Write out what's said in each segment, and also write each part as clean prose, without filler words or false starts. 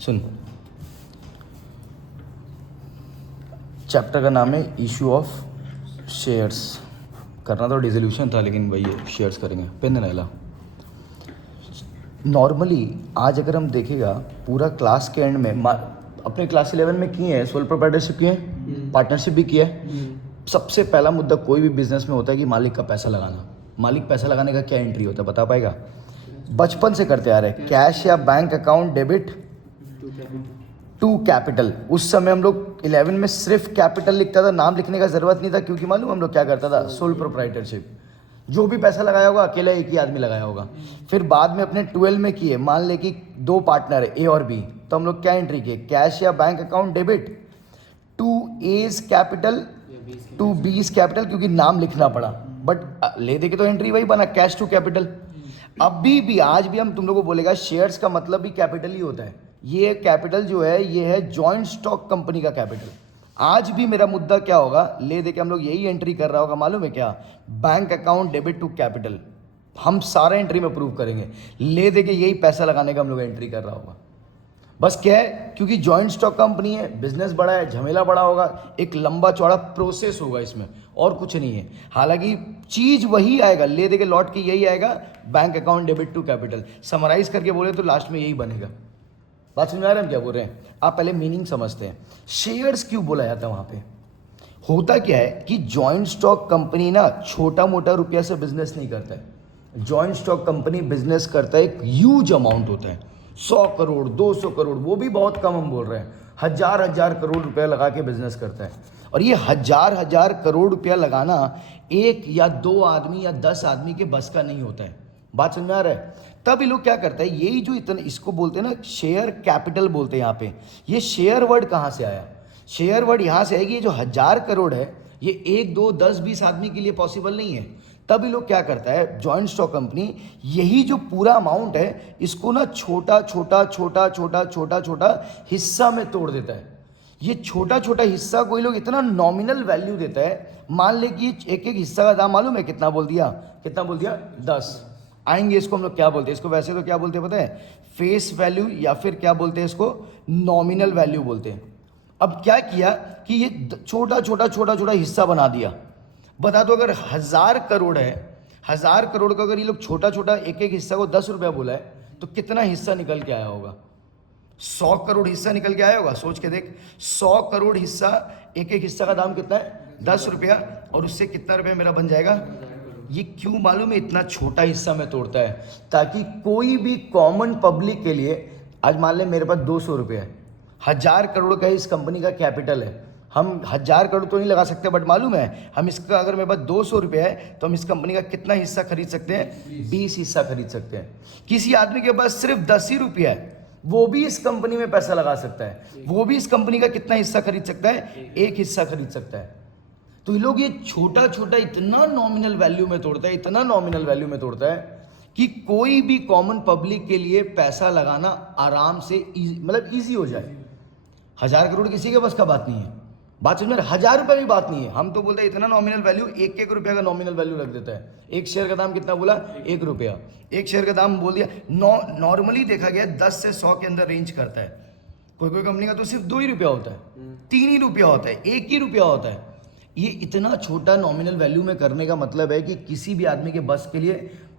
सुन, chapter का नाम है इशू ऑफ शेयर्स। करना तो डिसोल्यूशन था, लेकिन वही है, शेयर्स करेंगे। पेन देना ला। नॉर्मली आज अगर हम देखेगा पूरा क्लास के एंड में अपने क्लास 11 में किए हैं, सोल प्रोप्राइटरशिप किए हैं, पार्टनरशिप भी किया है। सबसे पहला मुद्दा कोई भी बिजनेस में होता है कि मालिक का पैसा लगाना। मालिक पैसा लगाने का क्या एंट्री होता है बता पाएगा? बचपन से करते आ रहे हैं, कैश या bank account debit to capital. उस समय हम लोग 11 में सिर्फ कैपिटल लिखता था, नाम लिखने का जरूरत नहीं था, क्योंकि मालूम हम लोग क्या करता था, सोल प्रोप्राइटरशिप। जो भी पैसा लगाया होगा अकेला एक ही आदमी लगाया होगा। फिर बाद में अपने 12 में किए, मान ले कि दो पार्टनर है ए और बी, तो हम लोग क्या एंट्री किए, कैश या bank account debit to A's capital to B's capital, क्योंकि नाम लिखना पड़ा। बट ले दे के तो एंट्री वही बना, कैश टू कैपिटल। अभी भी आज भी हम तुम लोगों को बोलेगा शेयर्स का मतलब भी कैपिटल ही होता है। ये कैपिटल जो है ये है जॉइंट स्टॉक कंपनी का कैपिटल। आज भी मेरा मुद्दा क्या होगा, ले दे के हम लोग यही एंट्री कर रहा होगा, मालूम है क्या, bank account debit to capital. हम सारा एंट्री में प्रूव करेंगे, ले दे के यही पैसा लगाने का हम लोग एंट्री कर रहा होगा। बस क्या है, क्योंकि जॉइंट स्टॉक कंपनी है, बिजनेस बड़ा है, झमेला बड़ा होगा, एक लंबा चौड़ा प्रोसेस होगा इसमें, और कुछ नहीं है। हालांकि चीज वही आएगा, ले दे के लौट के यही आएगा, bank account debit to capital. Summarise करके बोले तो लास्ट में यही बनेगा। बात समझ में आ रहा है हम क्या बोल रहे हैं? आप पहले मीनिंग समझते हैं। शेयर्स क्यों बोला जाता है? वहां पे होता क्या है कि जॉइंट स्टॉक कंपनी ना छोटा मोटा रुपया से बिजनेस नहीं करता है। जॉइंट स्टॉक कंपनी बिजनेस करता है, एक ह्यूज अमाउंट होता है, 100 करोड़ 200 करोड़, वो भी बहुत कम हम बोल रहे हैं, हजार करोड़ रुपया लगा के बिजनेस करता है। और ये हजार करोड़ रुपया लगाना एक या दो आदमी या 10 आदमी के बस का नहीं होता है। बात समझ में आ रहा है? तब ये लोग क्या करता है, यही जो इतना इसको बोलते हैं ना शेयर कैपिटल बोलते हैं यहाँ पे। ये शेयर वर्ड कहाँ से आया? शेयर वर्ड यहाँ से है कि ये जो 1000 करोड़ है ये 1 2 10 20 आदमी के लिए पॉसिबल नहीं है। तब ये लोग क्या करता है, जॉइंट स्टॉक कंपनी यही जो पूरा अमाउंट है इसको ना छोटा छोटा हिस्सा में तोड़ देता है। ये छोटा छोटा हिस्सा कोई लोग इतना नॉमिनल वैल्यू देता है। मान ले कि एक एक हिस्सा का दाम मालूम है कितना बोल दिया? 10 आएंगे। इसको हम लोग क्या बोलते हैं? इसको वैसे तो क्या बोलते हैं पता है? फेस वैल्यू, या फिर क्या बोलते हैं इसको, नॉमिनल वैल्यू बोलते हैं। अब क्या किया कि ये छोटा हिस्सा बना दिया। बता दो, अगर 1000 करोड़ है, 1000 करोड़ का अगर ये लोग छोटा छोटा एक एक हिस्सा को 10 रुपया बोला है, तो कितना हिस्सा निकल के आया होगा? 100 करोड़ हिस्सा निकल के आया होगा। सोच के देख, 100 करोड़ हिस्सा, एक एक हिस्सा का दाम कितना है? 10 रुपया, और उससे कितना रुपया मेरा बन जाएगा? ये क्यों मालूम है? इतना छोटा हिस्सा में तोड़ता है ताकि कोई भी कॉमन पब्लिक के लिए, आज मान ले मेरे पास 200 रुपये है, 1000 करोड़ का इस कंपनी का कैपिटल है, हम 1000 करोड़ तो नहीं लगा सकते, बट मालूम है हम इसका, अगर मेरे पास 200 रुपये है तो हम इस कंपनी का कितना हिस्सा खरीद सकते हैं? 20 हिस्सा खरीद सकते हैं। किसी आदमी के पास सिर्फ 10 ही रुपया है, वो भी इस कंपनी में पैसा लगा सकता है, वो भी इस कंपनी का कितना हिस्सा खरीद सकता है? 1 हिस्सा खरीद सकता है। तो ये लोग ये छोटा छोटा इतना नॉमिनल वैल्यू में तोड़ता है, इतना नॉमिनल वैल्यू में तोड़ता है कि कोई भी कॉमन पब्लिक के लिए पैसा लगाना आराम से मतलब ईजी हो जाए। 1000 करोड़ किसी के बस का बात नहीं है। बात समझ में? 1000 रुपये भी बात नहीं है। हम तो बोलते हैं इतना नॉमिनल वैल्यू, एक रुपया का नॉमिनल वैल्यू रख देता है। एक शेयर का दाम कितना बोला? 1 रुपया। एक शेयर का दाम बोल दिया। नॉर्मली देखा गया 10 से 100 के अंदर रेंज करता है। कोई कोई कंपनी का तो सिर्फ 2 ही रुपया होता है, 3 ही रुपया होता है, 1 ही रुपया होता है। ये इतना छोटा नॉमिनल वैल्यू में करने का मतलब है कि किसी भी आदमी के बस के लिए,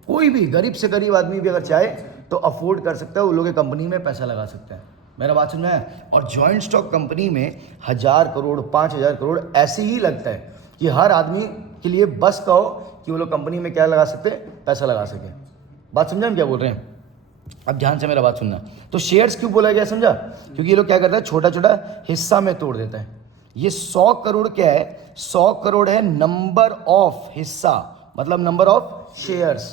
कोई भी गरीब से गरीब आदमी भी अगर चाहे तो अफोर्ड कर सकता है, वो लोग कंपनी में पैसा लगा सकता है। मेरा बात सुनना है? और जॉइंट स्टॉक कंपनी में 1000 करोड़ 5000 करोड़ ऐसे ही लगता है कि हर आदमी के लिए बस का हो कि वो लोग कंपनी में क्या लगा सकते हैं? पैसा लगा सके। बात समझा हम क्या बोल रहे हैं? अब ध्यान से मेरा बात सुनना। तो शेयर्स क्यों बोला गया समझा? क्योंकि ये लोग क्या करता है, छोटा छोटा हिस्सा में तोड़ देता है। ये 100 करोड़ क्या है? 100 करोड़ है नंबर ऑफ हिस्सा, मतलब नंबर ऑफ शेयर्स।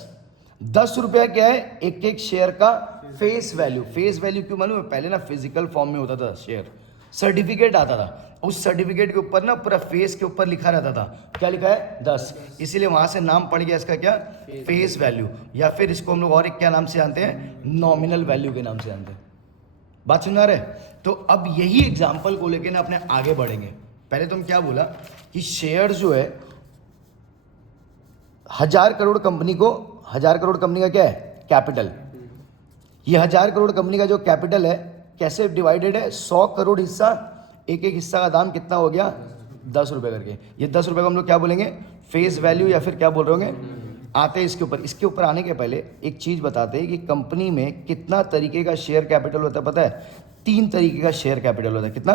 10 रुपया क्या है? एक एक शेयर का फेस वैल्यू। फेस वैल्यू क्यों मालूम है? पहले ना फिजिकल फॉर्म में होता था शेयर, सर्टिफिकेट आता था, उस सर्टिफिकेट के ऊपर ना पूरा फेस के ऊपर लिखा रहता था, क्या लिखा है? 10। इसीलिए वहां से नाम पड़ गया इसका क्या? Face value. या फिर इसको हम लोग और एक क्या नाम से जानते हैं? नॉमिनल वैल्यू के नाम से जानते हैं। बात सुना रहे? तो अब यही एग्जाम्पल को लेकर ना अपने आगे बढ़ेंगे। पहले तुम क्या बोला कि शेयर जो है 1000 करोड़ कंपनी को, 1000 करोड़ कंपनी का क्या है? कैपिटल। ये 1000 करोड़ कंपनी का जो कैपिटल है, कैसे डिवाइडेड है, 100 करोड़ हिस्सा, एक एक हिस्सा का दाम कितना हो गया, 10 रुपये करके। ये 10 रुपये को हम लोग क्या बोलेंगे, फेस वैल्यू या फिर क्या बोल रहे होंगे। आते हैं इसके ऊपर। इसके ऊपर आने के पहले एक चीज़ बताते हैं कि कंपनी में कितना तरीके का शेयर कैपिटल होता है, पता है? 3 तरीके का शेयर कैपिटल होता है। कितना?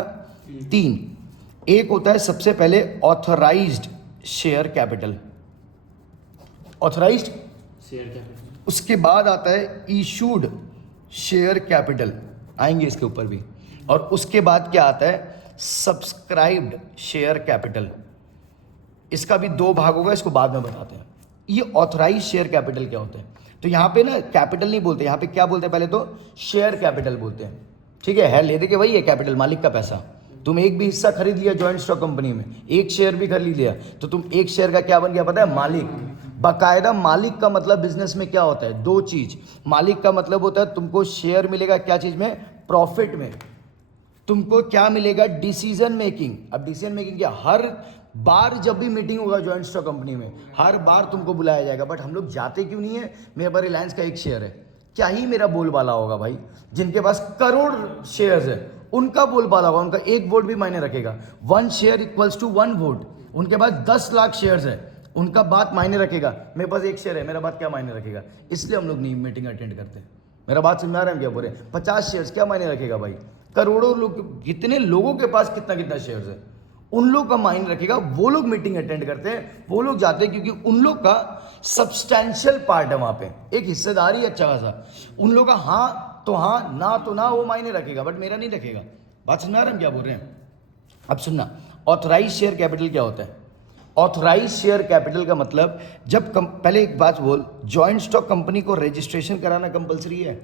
3। एक होता है सबसे पहले authorised share capital, authorised share capital. उसके बाद आता है इशूड शेयर कैपिटल, आएंगे इसके ऊपर भी। और उसके बाद क्या आता है, सब्सक्राइब्ड शेयर कैपिटल। इसका भी 2 भाग होगा, इसको बाद में बताते हैं। ये ऑथराइज शेयर कैपिटल क्या होता है? तो यहाँ पे ना कैपिटल नहीं बोलते, यहाँ पे क्या बोलते हैं, पहले तो शेयर कैपिटल बोलते हैं। ठीक है ले दे के वही है कैपिटल, मालिक का पैसा। तुम एक भी हिस्सा खरीद लिया जॉइंट स्टॉक कंपनी में, एक शेयर भी खरीद लिया, तो तुम एक शेयर का क्या बन गया पता है, मालिक। बाकायदा मालिक का मतलब बिजनेस में क्या होता है, 2 चीज। मालिक का मतलब होता है तुमको शेयर मिलेगा क्या चीज में, प्रॉफिट में। तुमको क्या मिलेगा, डिसीजन मेकिंग। अब डिसीजन मेकिंग क्या, हर बार जब भी मीटिंग होगा जॉइंट स्टॉक कंपनी में, हर बार तुमको बुलाया जाएगा। बट हम लोग जाते क्यों नहीं है? मेरे पास रिलायंस का एक शेयर है, क्या ही मेरा बोलबाला होगा भाई? जिनके पास करोड़ शेयर्स है उनका बोलबाला होगा, उनका एक वोट भी मायने रखेगा। 1 शेयर इक्वल्स टू 1 वोट। उनके पास 10 लाख शेयर्स है, उनका बात मायने रखेगा। मेरे पास एक शेयर है, मेरा बात क्या मायने रखेगा? इसलिए हम लोग नहीं मीटिंग अटेंड करते। मेरा बात समझ आ रहा है हम क्या बोल रहे हैं? 50 शेयर्स क्या मायने रखेगा भाई? करोड़ों लोग, कितने लोगों के पास कितना कितना शेयर्स है, उन लोग का माइंड रखेगा। वो लोग मीटिंग अटेंड करते हैं, वो लोग जाते हैं, क्योंकि उन लोग का सब्सटैंशियल पार्ट है वहां पे, एक हिस्सेदारी है अच्छा खासा। उन लोग का हाँ तो हाँ, ना तो ना, वो मायने रखेगा, बट मेरा नहीं रखेगा। बात सुना रहे हम क्या बोल रहे हैं? अब सुनना, ऑथराइज शेयर कैपिटल क्या होता है? ऑथराइज शेयर कैपिटल का मतलब, जब पहले एक बात बोल, जॉइंट स्टॉक कंपनी को रजिस्ट्रेशन कराना कंपलसरी है?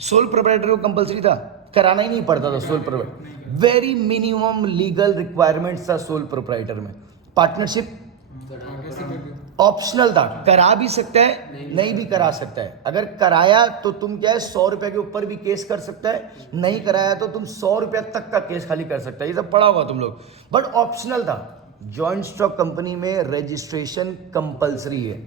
सोल प्रोप्राइटर को कंपलसरी था? कराना ही नहीं पड़ता था sole proprietor. Very minimum legal requirements था सोल प्रोप्राइटर में। पार्टनरशिप ऑप्शनल था, करा भी सकता है, नहीं भी करा सकता है। अगर कराया तो तुम क्या है, 100 रुपए के ऊपर भी केस कर सकता है, नहीं कराया तो तुम 100 रुपया तक का केस खाली कर सकता है। ये सब पढ़ा होगा तुम लोग, बट ऑप्शनल था। जॉइंट स्टॉक कंपनी में रजिस्ट्रेशन कंपलसरी है।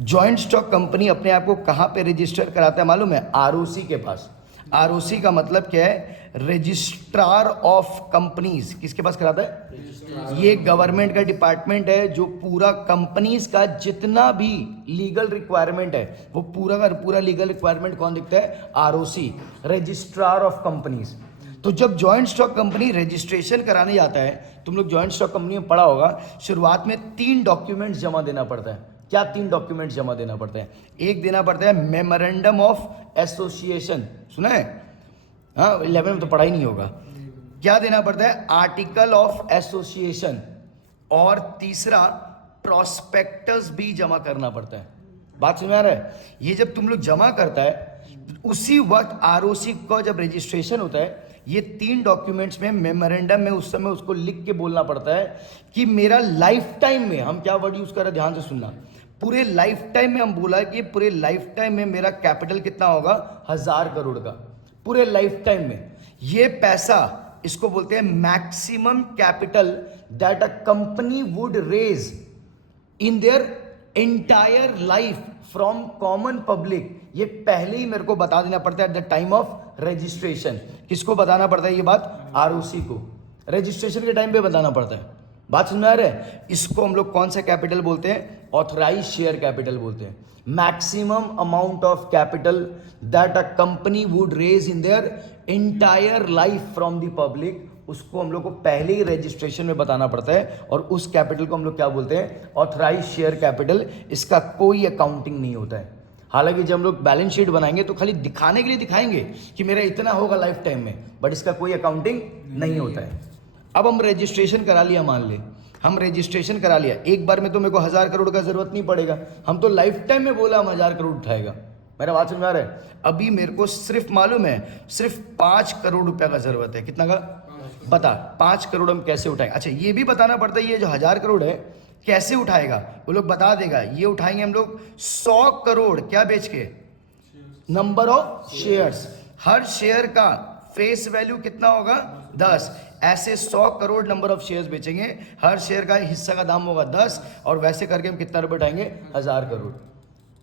जॉइंट स्टॉक कंपनी अपने आप को कहां पे रजिस्टर कराता है मालूम है? आरओसी के पास। आरओसी का मतलब क्या है, रजिस्ट्रार ऑफ कंपनीज। किसके पास कराता है? ये गवर्नमेंट का डिपार्टमेंट है जो पूरा कंपनीज का जितना भी लीगल रिक्वायरमेंट है, वो पूरा का पूरा लीगल रिक्वायरमेंट कौन देखता है? ROC, registrar of companies. तो जब जॉइंट स्टॉक कंपनी रजिस्ट्रेशन कराने जाता है, तुम लोग जॉइंट स्टॉक कंपनी में पढ़ा होगा, शुरुआत में 3 डॉक्यूमेंट्स जमा देना पड़ता है। क्या 3 डॉक्यूमेंट्स जमा देना पड़ता है? एक देना पड़ता है मेमोरेंडम ऑफ एसोसिएशन, सुना है? हाँ 11 में तो पढ़ा ही नहीं होगा। क्या देना पड़ता है? Article of association. और तीसरा प्रोस्पेक्टस भी जमा करना पड़ता है। बात समझ में आ रहा है? ये जब तुम लोग जमा करता है, उसी वक्त आरओसी का जब रजिस्ट्रेशन होता है, ये 3 डॉक्यूमेंट्स में, मेमोरेंडम में उस समय उसको लिख के बोलना पड़ता है कि मेरा लाइफ टाइम में, हम क्या वर्ड यूज कर रहे हैं ध्यान से सुनना, पूरे लाइफ टाइम में हम बोला कि पूरे लाइफ टाइम में मेरा कैपिटल कितना होगा? 1000 करोड़ का। पूरे लाइफ टाइम में ये पैसा, इसको बोलते हैं maximum capital that a company would raise in their entire life from common public. ये पहले ही मेरे को बता देना पड़ता है at the time of registration. किसको बताना पड़ता है ये बात? आरओसी को। रजिस्ट्रेशन के टाइम पे बताना पड़ता है। बात समझ में आ रहा है? इसको हम लोग कौन सा कैपिटल बोलते हैं? ऑथराइज शेयर कैपिटल बोलते हैं। Maximum amount of capital that a company would raise in their entire life from the public, उसको हम लोग को पहले ही रजिस्ट्रेशन में बताना पड़ता है। और उस कैपिटल को हम लोग क्या बोलते हैं? Authorise share capital. इसका कोई अकाउंटिंग नहीं होता है। हालांकि जब हम लोग बैलेंस शीट बनाएंगे तो खाली दिखाने के लिए दिखाएंगे कि मेरा इतना होगा लाइफ टाइम में, बट इसका कोई अकाउंटिंग नहीं होता है। अब हम रजिस्ट्रेशन करा लिया, मान ले हम रजिस्ट्रेशन करा लिया, एक बार में तो मेरे को 1000 करोड़ का जरूरत नहीं पड़ेगा। हम तो लाइफ टाइम में बोला हम 1000 करोड़ उठाएगा। मेरा बात समझ में आ रहा है? अभी मेरे को सिर्फ मालूम है, सिर्फ 5 करोड़ रुपया का जरूरत है। कितना का? बता, 5 करोड़ हम कैसे उठाएंगे? अच्छा ये भी बताना पड़ता है, ये जो 1000 करोड़ है कैसे उठाएगा? वो लोग बता देगा। ये उठाएंगे हम लोग 100 करोड़ क्या बेच के? Number of shares. Her share का फेस वैल्यू कितना होगा? 10। ऐसे 100 करोड़ नंबर ऑफ शेयर्स बेचेंगे, हर शेयर का हिस्सा का दाम होगा 10, और वैसे करके हम कितना रुपए उठाएंगे? 1000 करोड़।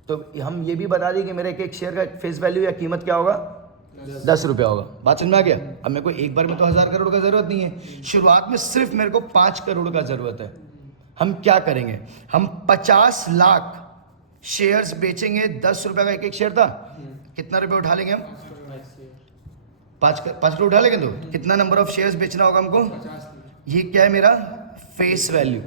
तो हम ये भी बता दें कि मेरे एक शेयर का फेस वैल्यू या कीमत क्या होगा? 10 रुपया होगा। बात समझ में आ गया? अब मेरे को एक बार में तो 1000 करोड़ का जरूरत नहीं है, शुरुआत में सिर्फ मेरे को 5 करोड़ का जरूरत है। हम क्या करेंगे, हम 50 लाख शेयर्स बेचेंगे। 10 रुपया का एक एक शेयर था, कितना रुपया उठा लेंगे हम? 5 करोड़ उठा लेंगे। तो कितना नंबर ऑफ शेयर्स बेचना होगा हमको? ये क्या है मेरा फेस वैल्यू।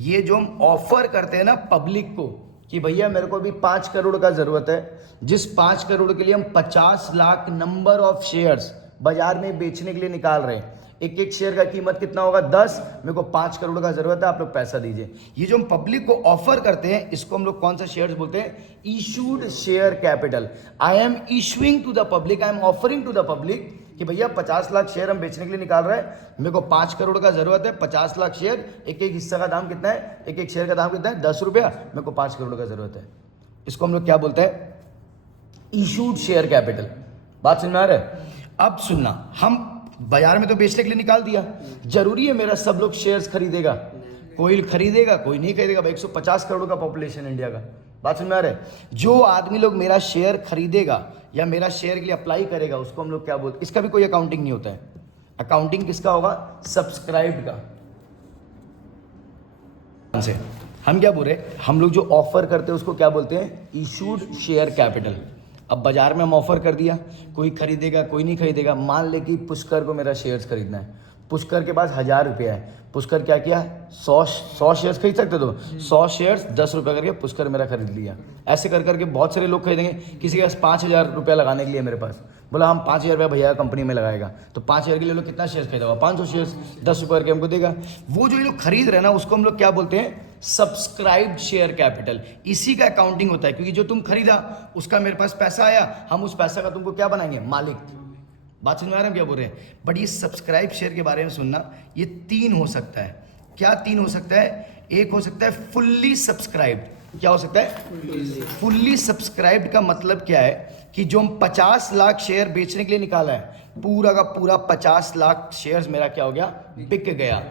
ये जो हम ऑफर करते हैं ना पब्लिक को कि भैया मेरे को भी 5 करोड़ का जरूरत है, जिस 5 करोड़ के लिए हम 50 लाख नंबर ऑफ शेयर्स बाजार में बेचने के लिए निकाल रहे हैं। एक एक शेयर का कीमत कितना होगा? 10। मेरे को 5 करोड़ का जरूरत है, आप लोग पैसा दीजिए। ये जो हम पब्लिक को ऑफर करते हैं इसको हम लोग कौन सा शेयर्स बोलते हैं? Issued share capital. I am issuing to the public, I am offering to the public कि भैया 50 लाख शेयर हम बेचने के लिए निकाल रहे हैं, मेरे को 5 करोड़ का जरूरत है। 50 लाख शेयर, एक एक हिस्सा का दाम कितना है? एक एक शेयर का दाम कितना है? 10 रुपया। मेरे को 5 करोड़ का जरूरत है। इसको हम लोग क्या बोलते हैं? Issued share capital. बात समझ में आ रहा है? अब सुनना, हम बाजार में तो बेचने के लिए निकाल दिया, जरूरी है मेरा सब लोग शेयर्स खरीदेगा? कोई खरीदेगा, कोई नहीं खरीदेगा। भाई 150 करोड़ का पॉपुलेशन इंडिया का। बात समझ में आ रहा है? जो आदमी लोग मेरा शेयर खरीदेगा या मेरा शेयर के लिए अप्लाई करेगा उसको हम लोग क्या बोलते हैं? इसका भी कोई अकाउंटिंग नहीं होता है। अकाउंटिंग किसका होगा? सब्सक्राइब्ड का। से हम क्या बोल रहे हैं, हम लोग जो ऑफर करते हैं उसको क्या बोलते हैं? Issued share capital. अब बाजार में हम ऑफर कर दिया, कोई खरीदेगा कोई नहीं खरीदेगा। मान ले कि पुष्कर को मेरा शेयर्स खरीदना है, पुष्कर के पास 1000 रुपया है। पुष्कर क्या किया? 100 शेयर्स खरीद सकते तो 100 शेयर्स 10 रुपया करके पुष्कर मेरा खरीद लिया। ऐसे कर करके बहुत सारे लोग खरीदेंगे। किसी के पास 5000 रुपया लगाने के लिए मेरे पास, बोला हम 5000 रुपया भैया कंपनी में लगाएगा, तो 5000 के लिए लोग कितना शेयर्स खरीदा? 500 शेयर्स 10 रुपये करके हमको देगा। वो जो ये लोग खरीद रहे हैं ना उसको हम लोग क्या बोलते हैं? Subscribed share capital. इसी का अकाउंटिंग होता है, क्योंकि जो तुम खरीदा उसका मेरे पास पैसा आया, हम उस पैसा का तुमको क्या बनाएंगे? मालिक। बात समझ में आ रहा है क्या बोल रहे हैं? बट ये सब्सक्राइब शेयर के बारे में सुनना, ये 3 हो सकता है। क्या 3 हो सकता है? एक हो सकता है फुल्ली सब्सक्राइब्ड। क्या हो सकता है? फुल्ली सब्सक्राइब्ड का मतलब क्या है कि जो हम 50 लाख शेयर बेचने के लिए निकाला है, पूरा का पूरा 50 लाख शेयर्स मेरा क्या हो गया? बिक गया।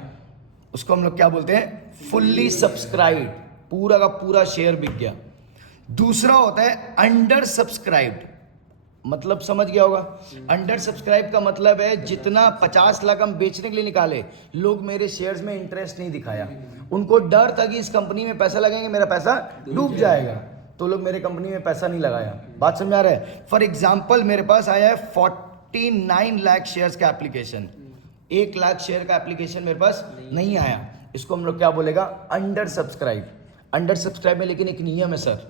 उसको हम लोग क्या बोलते हैं? Fully subscribed. पूरा का पूरा शेयर बिक गया। दूसरा होता है अंडर सब्सक्राइब्ड। मतलब समझ गया होगा? अंडर सब्सक्राइब का मतलब है जितना 50 लाख हम बेचने के लिए निकाले, लोग मेरे शेयर्स में इंटरेस्ट नहीं दिखाया। उनको डर था कि इस कंपनी में पैसा लगाएंगे मेरा पैसा डूब जाएगा, तो लोग मेरे कंपनी में पैसा नहीं लगाया। बात समझ आ रहा है? फॉर एग्जाम्पल मेरे पास आया है 49 लाख शेयर्स का एप्लीकेशन, 1 लाख शेयर का एप्लीकेशन मेरे पास नहीं आया। इसको हम लोग क्या बोलेगा? Under subscribe. अंडर सब्सक्राइब में लेकिन एक नियम है सर।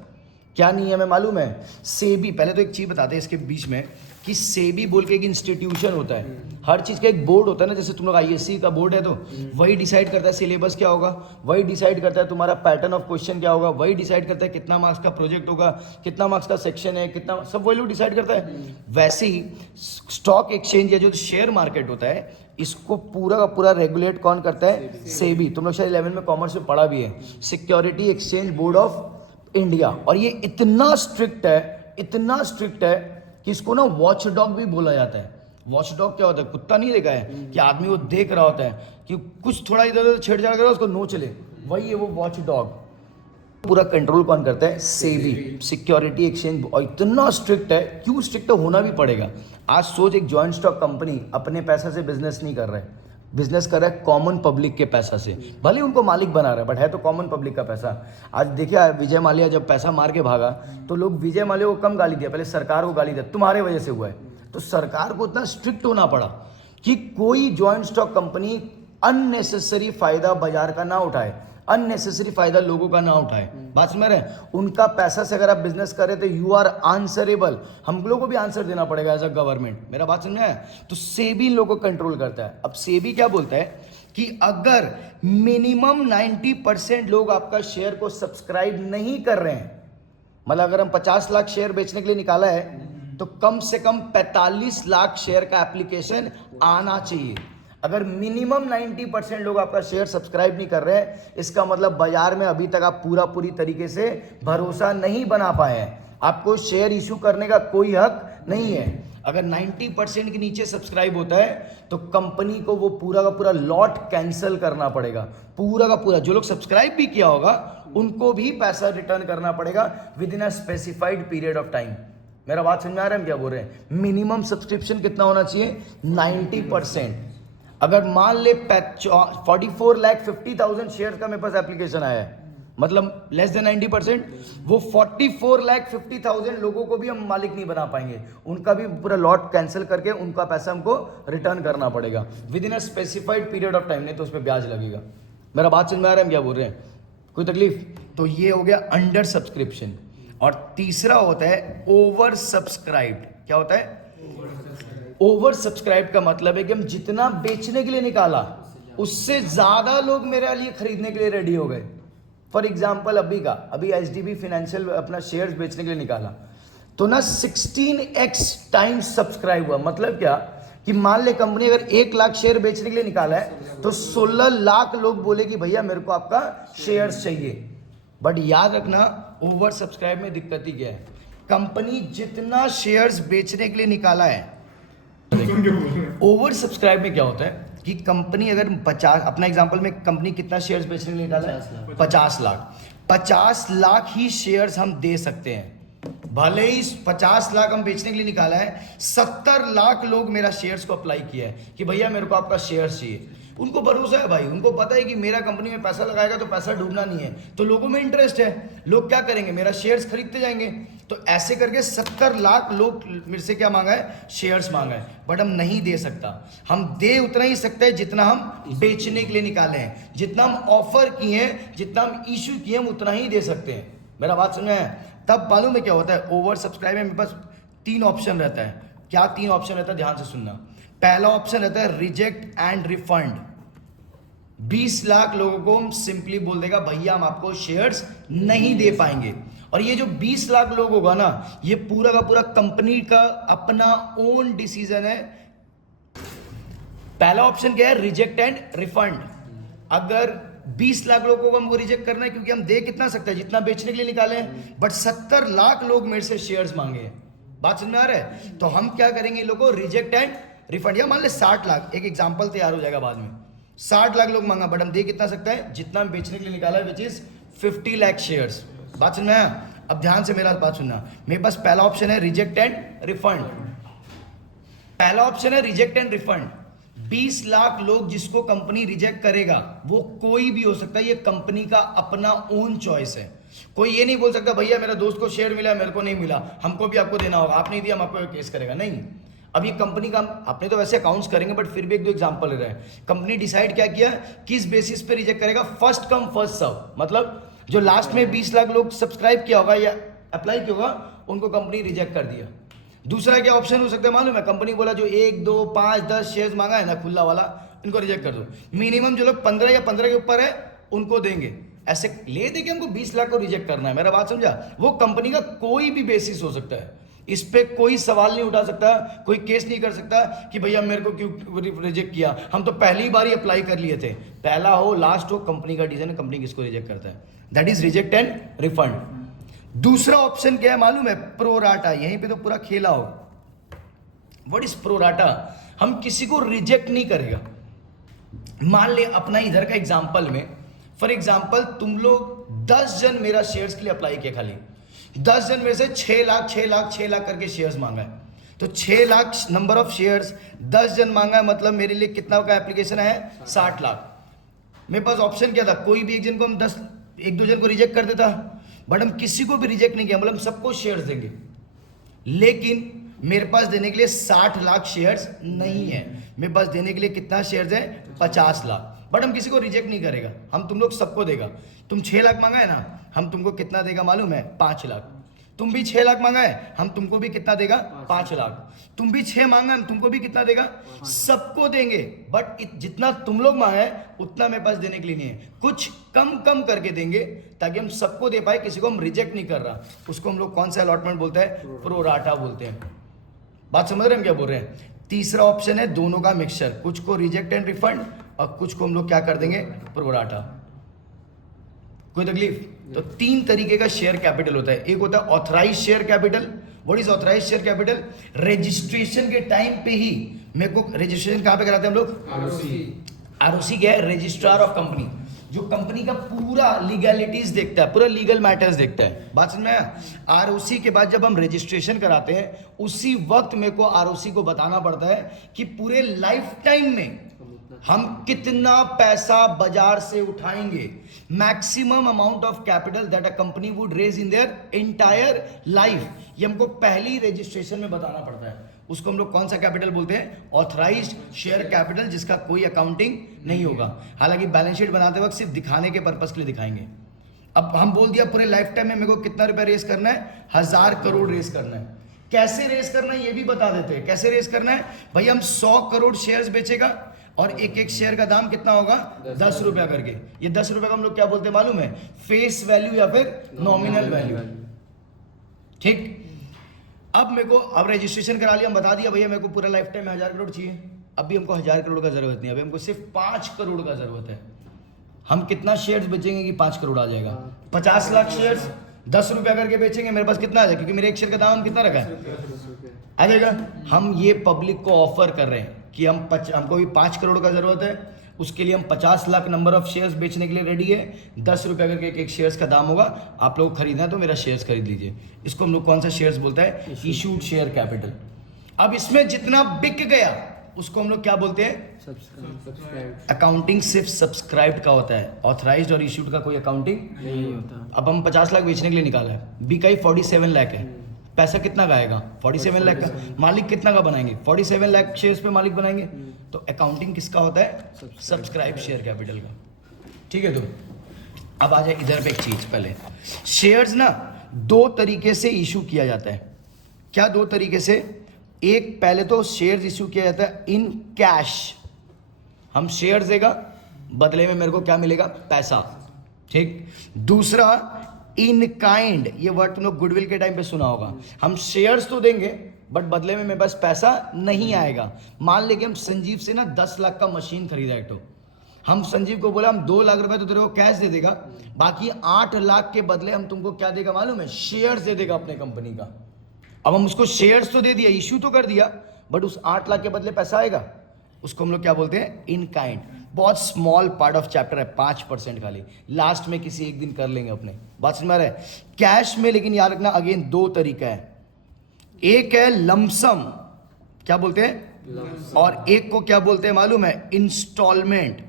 क्या नियम है मालूम है? सेबी, पहले तो एक चीज बताते हैं इसके बीच में कि सेबी बोल के एक इंस्टीट्यूशन होता है। हर चीज का एक बोर्ड होता है ना, जैसे तुम लोग आईएससी का बोर्ड है तो वही डिसाइड करता है सिलेबस क्या होगा, वही डिसाइड करता है तुम्हारा पैटर्न ऑफ क्वेश्चन क्या होगा, वही डिसाइड करता है कितना मार्क्स का प्रोजेक्ट होगा, कितना मार्क्स का सेक्शन है, कितना, सब वही लोग डिसाइड करता है। वैसे ही स्टॉक एक्सचेंज या जो शेयर मार्केट होता है इसको पूरा का पूरा रेगुलेट कौन करता है? सेबी। तुम लोग शायद 11 में कॉमर्स में पढ़ा भी है, security exchange board of India. और ये इतना स्ट्रिक्ट है, इतना स्ट्रिक्ट है कि इसको ना वॉच डॉग भी बोला जाता है। वॉच डॉग क्या होता है? कुत्ता नहीं देखा है कि आदमी वो देख रहा होता है कि कुछ थोड़ा इधर उधर छेड़छाड़ करे उसको नो चले, वही है वो वॉच डॉग। पूरा कंट्रोल कौन करता है? SEBI, security exchange. और इतना स्ट्रिक्ट है, क्यों स्ट्रिक्ट है? होना भी पड़ेगा। आज सोच, एक जॉइंट स्टॉक कंपनी अपने पैसा से बिजनेस नहीं कर रहा है, बिजनेस कर रहा है कॉमन पब्लिक के पैसा से। भले उनको मालिक बना रहा है बट है तो कॉमन पब्लिक का पैसा। आज देखिए विजय माल्या जब पैसा मार के भागा तो लोग विजय माल्या को कम गाली दिया, पहले सरकार को गाली दिया, तुम्हारे वजह से हुआ है। तो सरकार को इतना स्ट्रिक्ट होना पड़ा कि कोई जॉइंट स्टॉक कंपनी अननेसेसरी फायदा बाजार का ना उठाए, अननेसेसरी फायदा लोगों का ना उठाए। बात समझ रहे हैं? उनका पैसा से अगर आप बिजनेस कर रहे तो यू आर आंसरेबल, हम लोगों को भी आंसर देना पड़ेगा एज अ गवर्नमेंट। मेरा बात समझ आया? तो सेबी लोगों को कंट्रोल करता है। अब सेबी क्या बोलता है कि अगर मिनिमम 90% लोग आपका शेयर को सब्सक्राइब नहीं कर रहे हैं, मतलब अगर हम 50 लाख शेयर बेचने के लिए निकाला है तो कम से कम 45 लाख शेयर का एप्लीकेशन आना चाहिए। अगर मिनिमम 90% लोग आपका शेयर सब्सक्राइब नहीं कर रहे हैं, इसका मतलब बाजार में अभी तक आप पूरी तरीके से भरोसा नहीं बना पाए हैं। आपको शेयर इशू करने का कोई हक नहीं है। अगर 90% के नीचे सब्सक्राइब होता है तो कंपनी को वो पूरा का पूरा लॉट कैंसिल करना पड़ेगा। पूरा का पूरा जो लोग सब्सक्राइब भी किया होगा उनको भी पैसा रिटर्न करना पड़ेगा with in a specified period of time. मेरा बात समझ में आ रहा है हम क्या बोल रहे हैं? मिनिमम सब्सक्रिप्शन कितना होना चाहिए? 90%। अगर मान ले 44,50,000 शेयर का मेरे पास एप्लीकेशन आया है, मतलब लेस देन 90%, वो 44,50,000 लोगों को भी हम मालिक नहीं बना पाएंगे, उनका भी पूरा लॉट कैंसिल करके उनका पैसा हमको रिटर्न करना पड़ेगा with in a specified period of time, नहीं तो उस पर ब्याज लगेगा। मेरा बात समझ में आ रहा है हम क्या बोल रहे हैं? कोई तकलीफ? तो ये हो गया अंडर सब्सक्रिप्शन। और तीसरा होता है ओवर सब्सक्राइब्ड। क्या होता है? ओवर सब्सक्राइब का मतलब है कि हम जितना बेचने के लिए निकाला उससे ज्यादा लोग मेरे लिए खरीदने के लिए रेडी हो गए। फॉर एग्जाम्पल अभी एचडीबी फाइनेंशियल अपना शेयर्स बेचने के लिए निकाला तो ना 16x टाइम्स सब्सक्राइब हुआ। मतलब क्या कि मान ले कंपनी अगर 1 लाख शेयर बेचने के लिए निकाला है तो 16 लाख लोग बोले कि भैया मेरे को आपका शेयर्स चाहिए। बट याद रखना ओवर सब्सक्राइब में दिक्कत ही क्या है? कंपनी जितना शेयर्स बेचने के लिए निकाला है, ओवर सब्सक्राइब में क्या होता है कि कंपनी अगर 50, अपना एग्जांपल में कंपनी कितना शेयर्स बेचने के लिए निकाला है? 50 लाख। 50 लाख ही शेयर्स हम दे सकते हैं। भले ही 50 लाख हम बेचने के लिए निकाला है, 70 लाख लोग मेरा शेयर्स को अप्लाई किया है कि भैया मेरे को आपका शेयर्स चाहिए। उनको भरोसा है भाई, उनको पता है कि मेरा कंपनी में पैसा लगाएगा तो पैसा डूबना नहीं है, तो लोगों में इंटरेस्ट है, लोग क्या करेंगे? मेरा शेयर्स खरीदते जाएंगे। तो ऐसे करके 70 लाख लोग मेरे से क्या मांगा है? शेयर्स मांगा है। बट हम नहीं दे सकता, हम दे उतना ही सकते हैं जितना हम बेचने के लिए निकाले हैं, जितना हम ऑफर किए हैं, जितना हम इशू किए हम उतना ही दे सकते हैं। मेरा बात सुन रहे हैं? तब मालूम है क्या होता है? ओवर सब्सक्राइब में मेरे पास 3 ऑप्शन रहता है। क्या 3 ऑप्शन रहता है? ध्यान से सुनना। पहला ऑप्शन रहता है रिजेक्ट एंड रिफंड। 20 लाख लोगों को हम सिंपली बोल देगा भैया हम आपको शेयर्स नहीं दे पाएंगे। और ये जो 20 लाख लोग होगा ना, ये पूरा का पूरा कंपनी का अपना ओन डिसीजन है। पहला ऑप्शन क्या है? Reject and refund. अगर 20 लाख लोगों को हमको रिजेक्ट करना है क्योंकि हम दे कितना सकते हैं? जितना बेचने के लिए निकाले हैं। बट 70 लाख लोग मेरे से शेयर्स मांगे हैं। बात समझ में आ रहा है? तो हम क्या करेंगे? इन लोगों को रिजेक्ट एंड रिफंड। या मान ले 60 लाख, एक एग्जांपल तैयार हो जाएगा बाद में। 60 लाख लोग मांगा, बट हम दे कितना सकता है? जितना हम बेचने के लिए निकाला है, विच इज 50 लाख शेयर्स। बात सुनना है? अब ध्यान से मेरा बात सुनना। मेरे पास पहला ऑप्शन है रिजेक्ट एंड रिफंड। पहला ऑप्शन है रिजेक्ट एंड रिफंड। 20 लाख लोग जिसको कंपनी रिजेक्ट करेगा वो कोई भी हो सकता है, ये कंपनी का अपना ओन चॉइस है। कोई ये नहीं बोल सकता भैया मेरा दोस्त को शेयर मिला मेरे को नहीं मिला, हमको भी आपको देना होगा, आप नहीं दिया हम आपको केस करेगा। नहीं, अब ये कंपनी का अपने तो वैसे अकाउंट्स करेंगे, बट फिर भी 1-2 एग्जांपल ले रहे हैं। कंपनी डिसाइड क्या किया, किस बेसिस पे रिजेक्ट करेगा? First come first serve. मतलब जो लास्ट में 20 लाख लोग सब्सक्राइब किया होगा या अप्लाई किया होगा, उनको कंपनी रिजेक्ट कर दिया। दूसरा क्या ऑप्शन हो सकता है मालूम है? कंपनी बोला जो 1, 2, 5, 10 शेयर्स मांगा है ना खुला वाला, इनको रिजेक्ट कर दो। मिनिमम जो लोग 15 या 15 के ऊपर है उनको देंगे। ऐसे ले दे के हमको 20 लाख को रिजेक्ट करना है। मेरा बात समझा? वो कंपनी का कोई भी बेसिस हो सकता है, इस पे कोई सवाल नहीं उठा सकता, कोई केस नहीं कर सकता कि भैया मेरे को क्यों रिजेक्ट किया, हम तो पहली बार ही अप्लाई कर लिए थे। पहला हो लास्ट हो, कंपनी का डिसीजन है, कंपनी किसको रिजेक्ट करता है। That is reject and refund. दूसरा ऑप्शन क्या है मालूम है? प्रोराटा। यहीं पे तो पूरा खेला हो। What is pro rata? हम किसी को रिजेक्ट नहीं करेगा। मान ले अपना इधर का एग्जांपल में, फॉर एग्जांपल तुम लोग 10 जन मेरा शेयर्स के लिए अप्लाई किया, खाली 10 जन में से 6 लाख 6 लाख 6 लाख करके शेयर्स मांगा है। तो 6 लाख नंबर ऑफ शेयर्स, 10 जन मांगा है, मतलब मेरे लिए कितना का एप्लीकेशन है? 60 लाख। मेरे पास ऑप्शन क्या था? कोई भी एक जन को हम 1-2 जन को रिजेक्ट कर देता, बट हम किसी को भी रिजेक्ट नहीं किया, मतलब हम सबको शेयर्स देंगे। लेकिन मेरे पास देने के लिए 60 लाख शेयर्स नहीं है, मेरे पास देने के लिए कितना शेयर्स है? 50 लाख। बट हम किसी को रिजेक्ट नहीं करेगा, हम तुम लोग सबको देगा। तुम 6 लाख मांगा है ना, हम तुमको कितना देगा मालूम है? 5 लाख। तुम भी 6 लाख मांगा है, हम तुमको भी कितना देगा? 5 लाख। तुम भी 6 मांगा, हम तुमको भी कितना देगा? सबको देंगे। बट जितना तुम लोग मांगा है उतना मेरे पास देने के लिए नहीं है, कुछ कम कम करके देंगे ताकि हम सबको दे पाए, किसी को हम रिजेक्ट नहीं कर रहा। उसको हम लोग कौन सा अलॉटमेंट बोलते हैं? प्रोराटा बोलते हैं। बात समझ रहे हैं हम क्या बोल रहे हैं? तीसरा ऑप्शन है दोनों का मिक्सचर, कुछ को रिजेक्ट एंड रिफंड और कुछ को हम लोग क्या कर देंगे? प्रोराटा। कोई तकलीफ? तो 3 तरीके का शेयर कैपिटल होता है। एक होता है authorise share capital. What is authorise share capital? Registration के टाइम पे ही मेरे को, रजिस्ट्रेशन कहां पे कराते हैं हम लोग? आरओसी क्या है? Registrar of company. जो कंपनी का पूरा लीगैलिटीज देखता है, पूरा लीगल मैटर्स देखता है। बात समझ में आया? आरओसी के बाद जब हम रजिस्ट्रेशन कराते हैं उसी वक्त मेरे को आरओसी को बताना पड़ता है कि पूरे लाइफ टाइम में हम कितना पैसा बाजार से उठाएंगे, maximum amount of capital that a company would raise in their entire life. ये हमको पहली रजिस्ट्रेशन में बताना पड़ता है। उसको हम लोग कौन सा कैपिटल बोलते हैं? ऑथराइज्ड शेयर कैपिटल, जिसका कोई अकाउंटिंग नहीं होगा। हालांकि बैलेंस शीट बनाते वक्त सिर्फ दिखाने के पर्पस के लिए दिखाएंगे। अब हम बोल दिया पूरे लाइफ टाइम में मेरे को कितना रुपया रेस करना है, 1000 करोड़ रेस करना है। कैसे रेस करना है ये भी बता देते हैं। कैसे रेस करना है भाई? हम 100 करोड़ शेयर्स बेचेगा और एक एक शेयर का दाम कितना होगा? 10 रुपया करके। ये 10 रुपया का हम लोग क्या बोलते हैं मालूम है? फेस वैल्यू या फिर नॉमिनल वैल्यू। ठीक। अब मेरे को अब रजिस्ट्रेशन करा लिया, हम बता दिया भैया मेरे को पूरा लाइफ टाइम में 1000 करोड़ चाहिए। अभी हमको 1000 करोड़ का जरूरत नहीं है, अभी हमको सिर्फ 5 करोड़ का जरूरत है। हम कितना शेयर्स बेचेंगे कि 5 करोड़ आ जाएगा? 50 लाख शेयर्स 10 रुपया करके बेचेंगे, मेरे पास कितना आ जाएगा? क्योंकि मेरे एक शेयर का दाम हम कितना रखा है? आ जाएगा। हम ये पब्लिक को ऑफर कर रहे हैं कि हमको भी 5 करोड़ का जरूरत है, उसके लिए हम 50 लाख नंबर ऑफ शेयर्स बेचने के लिए रेडी है। 10 रुपया करके एक शेयर्स का दाम होगा। आप लोग खरीदना है तो मेरा शेयर्स खरीद लीजिए। इसको हम लोग कौन सा शेयर्स बोलता है? Issued share capital. अब इसमें जितना बिक गया उसको हम लोग क्या बोलते हैं? अकाउंटिंग सिर्फ सब्सक्राइब्ड का होता है, ऑथराइज्ड और इशूड का कोई अकाउंटिंग नहीं होता। अब हम 50 लाख बेचने के लिए निकाला है, बिका ही 47 लाख है। पैसा कितना का आएगा? 47 लाख का। मालिक कितना का बनाएंगे? 47 लाख शेयर्स पे मालिक बनाएंगे। तो अकाउंटिंग किसका होता है? सब्सक्राइब शेयर कैपिटल का। ठीक है। तो अब आ जाए इधर पे एक चीज। पहले शेयर्स ना 2 तरीके से इशू किया जाता है। क्या 2 तरीके से? एक, पहले तो शेयर्स इशू किया जाता है इन कैश। हम शेयर्स देगा, बदले में मेरे को क्या मिलेगा? पैसा। ठीक। दूसरा इन काइंड, ये वर्ड तुम लोग गुडविल के टाइम पे सुना होगा। हम शेयर्स तो देंगे बट बदले में मेरे पास पैसा नहीं आएगा। मान लेके हम संजीव से ना 10 लाख का मशीन खरीदा है, तो हम संजीव को बोला हम 2 लाख रुपए तो तेरे को कैश दे देगा, बाकी 8 लाख के बदले हम तुमको क्या देगा मालूम है? शेयर्स दे देगा अपने कंपनी का। अब हम उसको शेयर्स तो दे दिया, इश्यू तो कर दिया, बट उस 8 लाख के बदले पैसा आएगा। उसको हम लोग क्या बोलते हैं? In kind. बहुत स्मॉल पार्ट ऑफ चैप्टर है, 5% खाली। लास्ट में किसी एक दिन कर लेंगे अपने। बात समझ में आ रहा है? कैश में लेकिन याद रखना अगेन 2 तरीका है। एक है लमसम, क्या बोलते हैं? और एक को क्या बोलते हैं मालूम है? इंस्टॉलमेंट।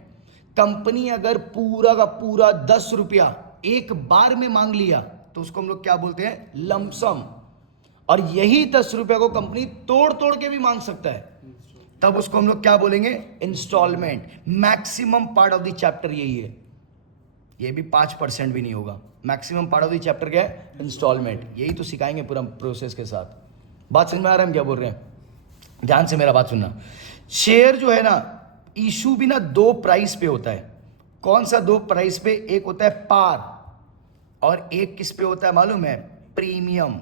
कंपनी अगर पूरा का पूरा 10 रुपया एक बार में मांग लिया तो उसको हम लोग क्या बोलते हैं? लमसम। और यही 10 रुपया को कंपनी तोड़ तोड़ के भी मांग सकता है, तब उसको हम लोग क्या बोलेंगे? Instalment. Maximum part of the chapter यही है। ये भी 5% भी नहीं होगा। Maximum part of the chapter क्या है? इंस्टॉलमेंट। यही तो सिखाएंगे पूरा प्रोसेस के साथ। बात समझ में आ रहा है हम क्या बोल रहे हैं? ध्यान से मेरा बात सुनना। शेयर जो है ना, इशू भी ना 2 प्राइस पे होता है। कौन सा 2 प्राइस पे? एक होता है पार और एक किस पे होता है मालूम है? प्रीमियम।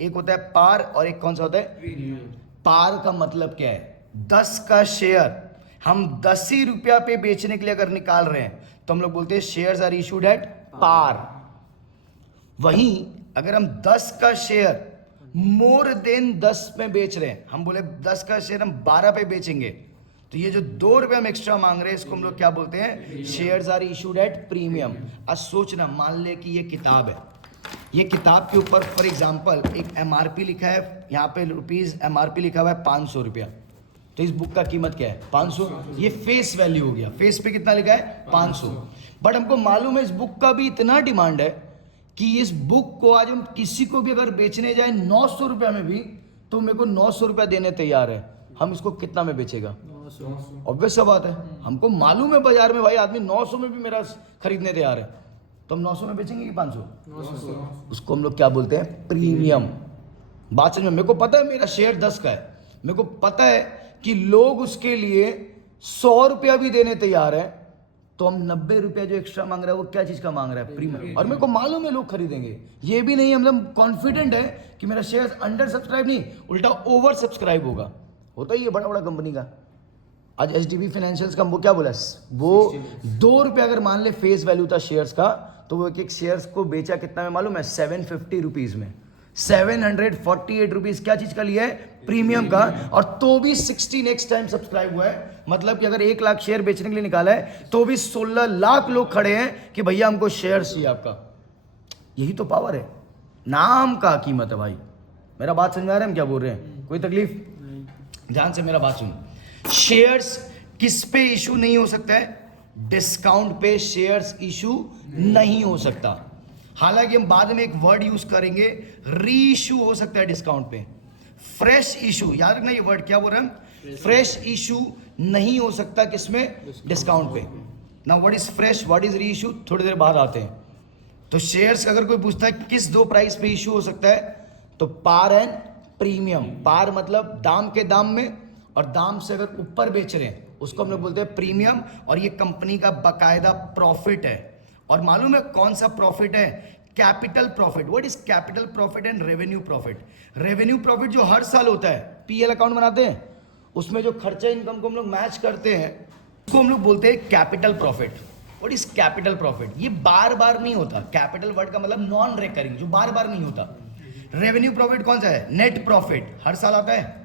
एक होता है पार और एक कौन सा होता है? प्रीमियम। पार का मतलब क्या है? 10 का शेयर हम 10 ही रुपया पे बेचने के लिए अगर निकाल रहे हैं तो हम लोग बोलते हैं shares are issued at par. वहीं अगर हम 10 का शेयर मोर देन 10 में बेच रहे हैं, हम बोले 10 का शेयर हम 12 पे बेचेंगे, तो ये जो 2 रुपये हम एक्स्ट्रा मांग रहे हैं इसको हम लोग क्या बोलते हैं? Shares are issued at premium. आज सोचना, मान ले कि ये किताब है, ये किताब के ऊपर फॉर एग्जाम्पल एक MRP लिखा है, यहाँ पे रुपीज MRP लिखा हुआ है 500 रुपया, तो इस बुक का कीमत क्या है? 500। ये फेस वैल्यू हो गया। फेस पे कितना लिखा है? 500। बट हमको मालूम है इस बुक का भी इतना डिमांड है कि इस बुक को आज हम किसी को भी अगर बेचने जाए 900 रुपया में भी, तो मेरे को 900 रुपया देने तैयार है। हम इसको कितना में बेचेगा? ऑब्वियस सा बात है, हमको मालूम है बाजार में भाई आदमी 900 में भी मेरा खरीदने तैयार है, तो हम 900 में बेचेंगे कि 500? 900। उसको हम लोग क्या बोलते हैं? प्रीमियम। बात समझ में? मेरे को पता है मेरा शेयर 10 का है, मेरे को पता है कि लोग उसके लिए 100 रुपया भी देने तैयार है, तो हम 90 रुपया जो एक्स्ट्रा मांग रहा है वो क्या चीज का मांग रहा है? प्रीमियम। और मेरे को मालूम है लोग खरीदेंगे, ये भी नहीं मतलब कॉन्फिडेंट है कि मेरा शेयर अंडर सब्सक्राइब नहीं, उल्टा ओवर सब्सक्राइब होगा। होता ही है बड़ा बड़ा कंपनी का। आज HDB फाइनेंशियल्स का वो क्या बोला? वो 2 रुपया अगर मान ले फेस वैल्यू था शेयर्स का, तो वो एक शेयर्स को बेचा कितना में मालूम है? 750 रुपीज में। 748 रुपीज क्या चीज का लिया है? प्रीमियम का। और तो भी 16 नेक्स्ट टाइम सब्सक्राइब हुआ है, मतलब कि अगर 1 लाख शेयर बेचने के लिए निकाला है तो भी 16 लाख लोग खड़े हैं कि भैया हमको शेयर चाहिए आपका। यही तो पावर है, नाम का कीमत है भाई। मेरा बात समझ आ रहा है हम क्या बोल रहे हैं? कोई तकलीफ? ध्यान से मेरा बात सुन। शेयर्स किस पे इशू नहीं हो सकता है? डिस्काउंट पे शेयर्स इशू नहीं हो सकता। हालांकि हम बाद में एक वर्ड यूज करेंगे, री इशू हो सकता है डिस्काउंट पे। फ्रेश इशू, याद रखना ये वर्ड क्या बोल रहे हैं, फ्रेश इशू नहीं हो सकता किसमें? डिस्काउंट पे। ना what is fresh, what is री इशू, थोड़ी देर बाद आते हैं। तो शेयर्स अगर कोई पूछता है किस दो प्राइस पे इशू हो सकता है, तो पार एंड प्रीमियम। पार मतलब दाम के दाम में, और दाम से अगर ऊपर बेच रहे हैं उसको हम लोग बोलते हैं प्रीमियम। और ये कंपनी का बकायदा प्रॉफिट है। और मालूम है कौन सा प्रॉफिट है? Capital profit. What is capital profit and revenue profit? Revenue profit जो हर साल होता है, पीएल अकाउंट बनाते हैं, उसमें जो खर्चा इनकम को हम लोग मैच करते हैं उसको हम लोग बोलते हैं capital profit. What is capital profit? ये बार बार नहीं होता। कैपिटल वर्ड का मतलब नॉन रिकरिंग, जो बार बार नहीं होता। रेवेन्यू प्रॉफिट कौन सा है? नेट प्रॉफिट, हर साल आता है।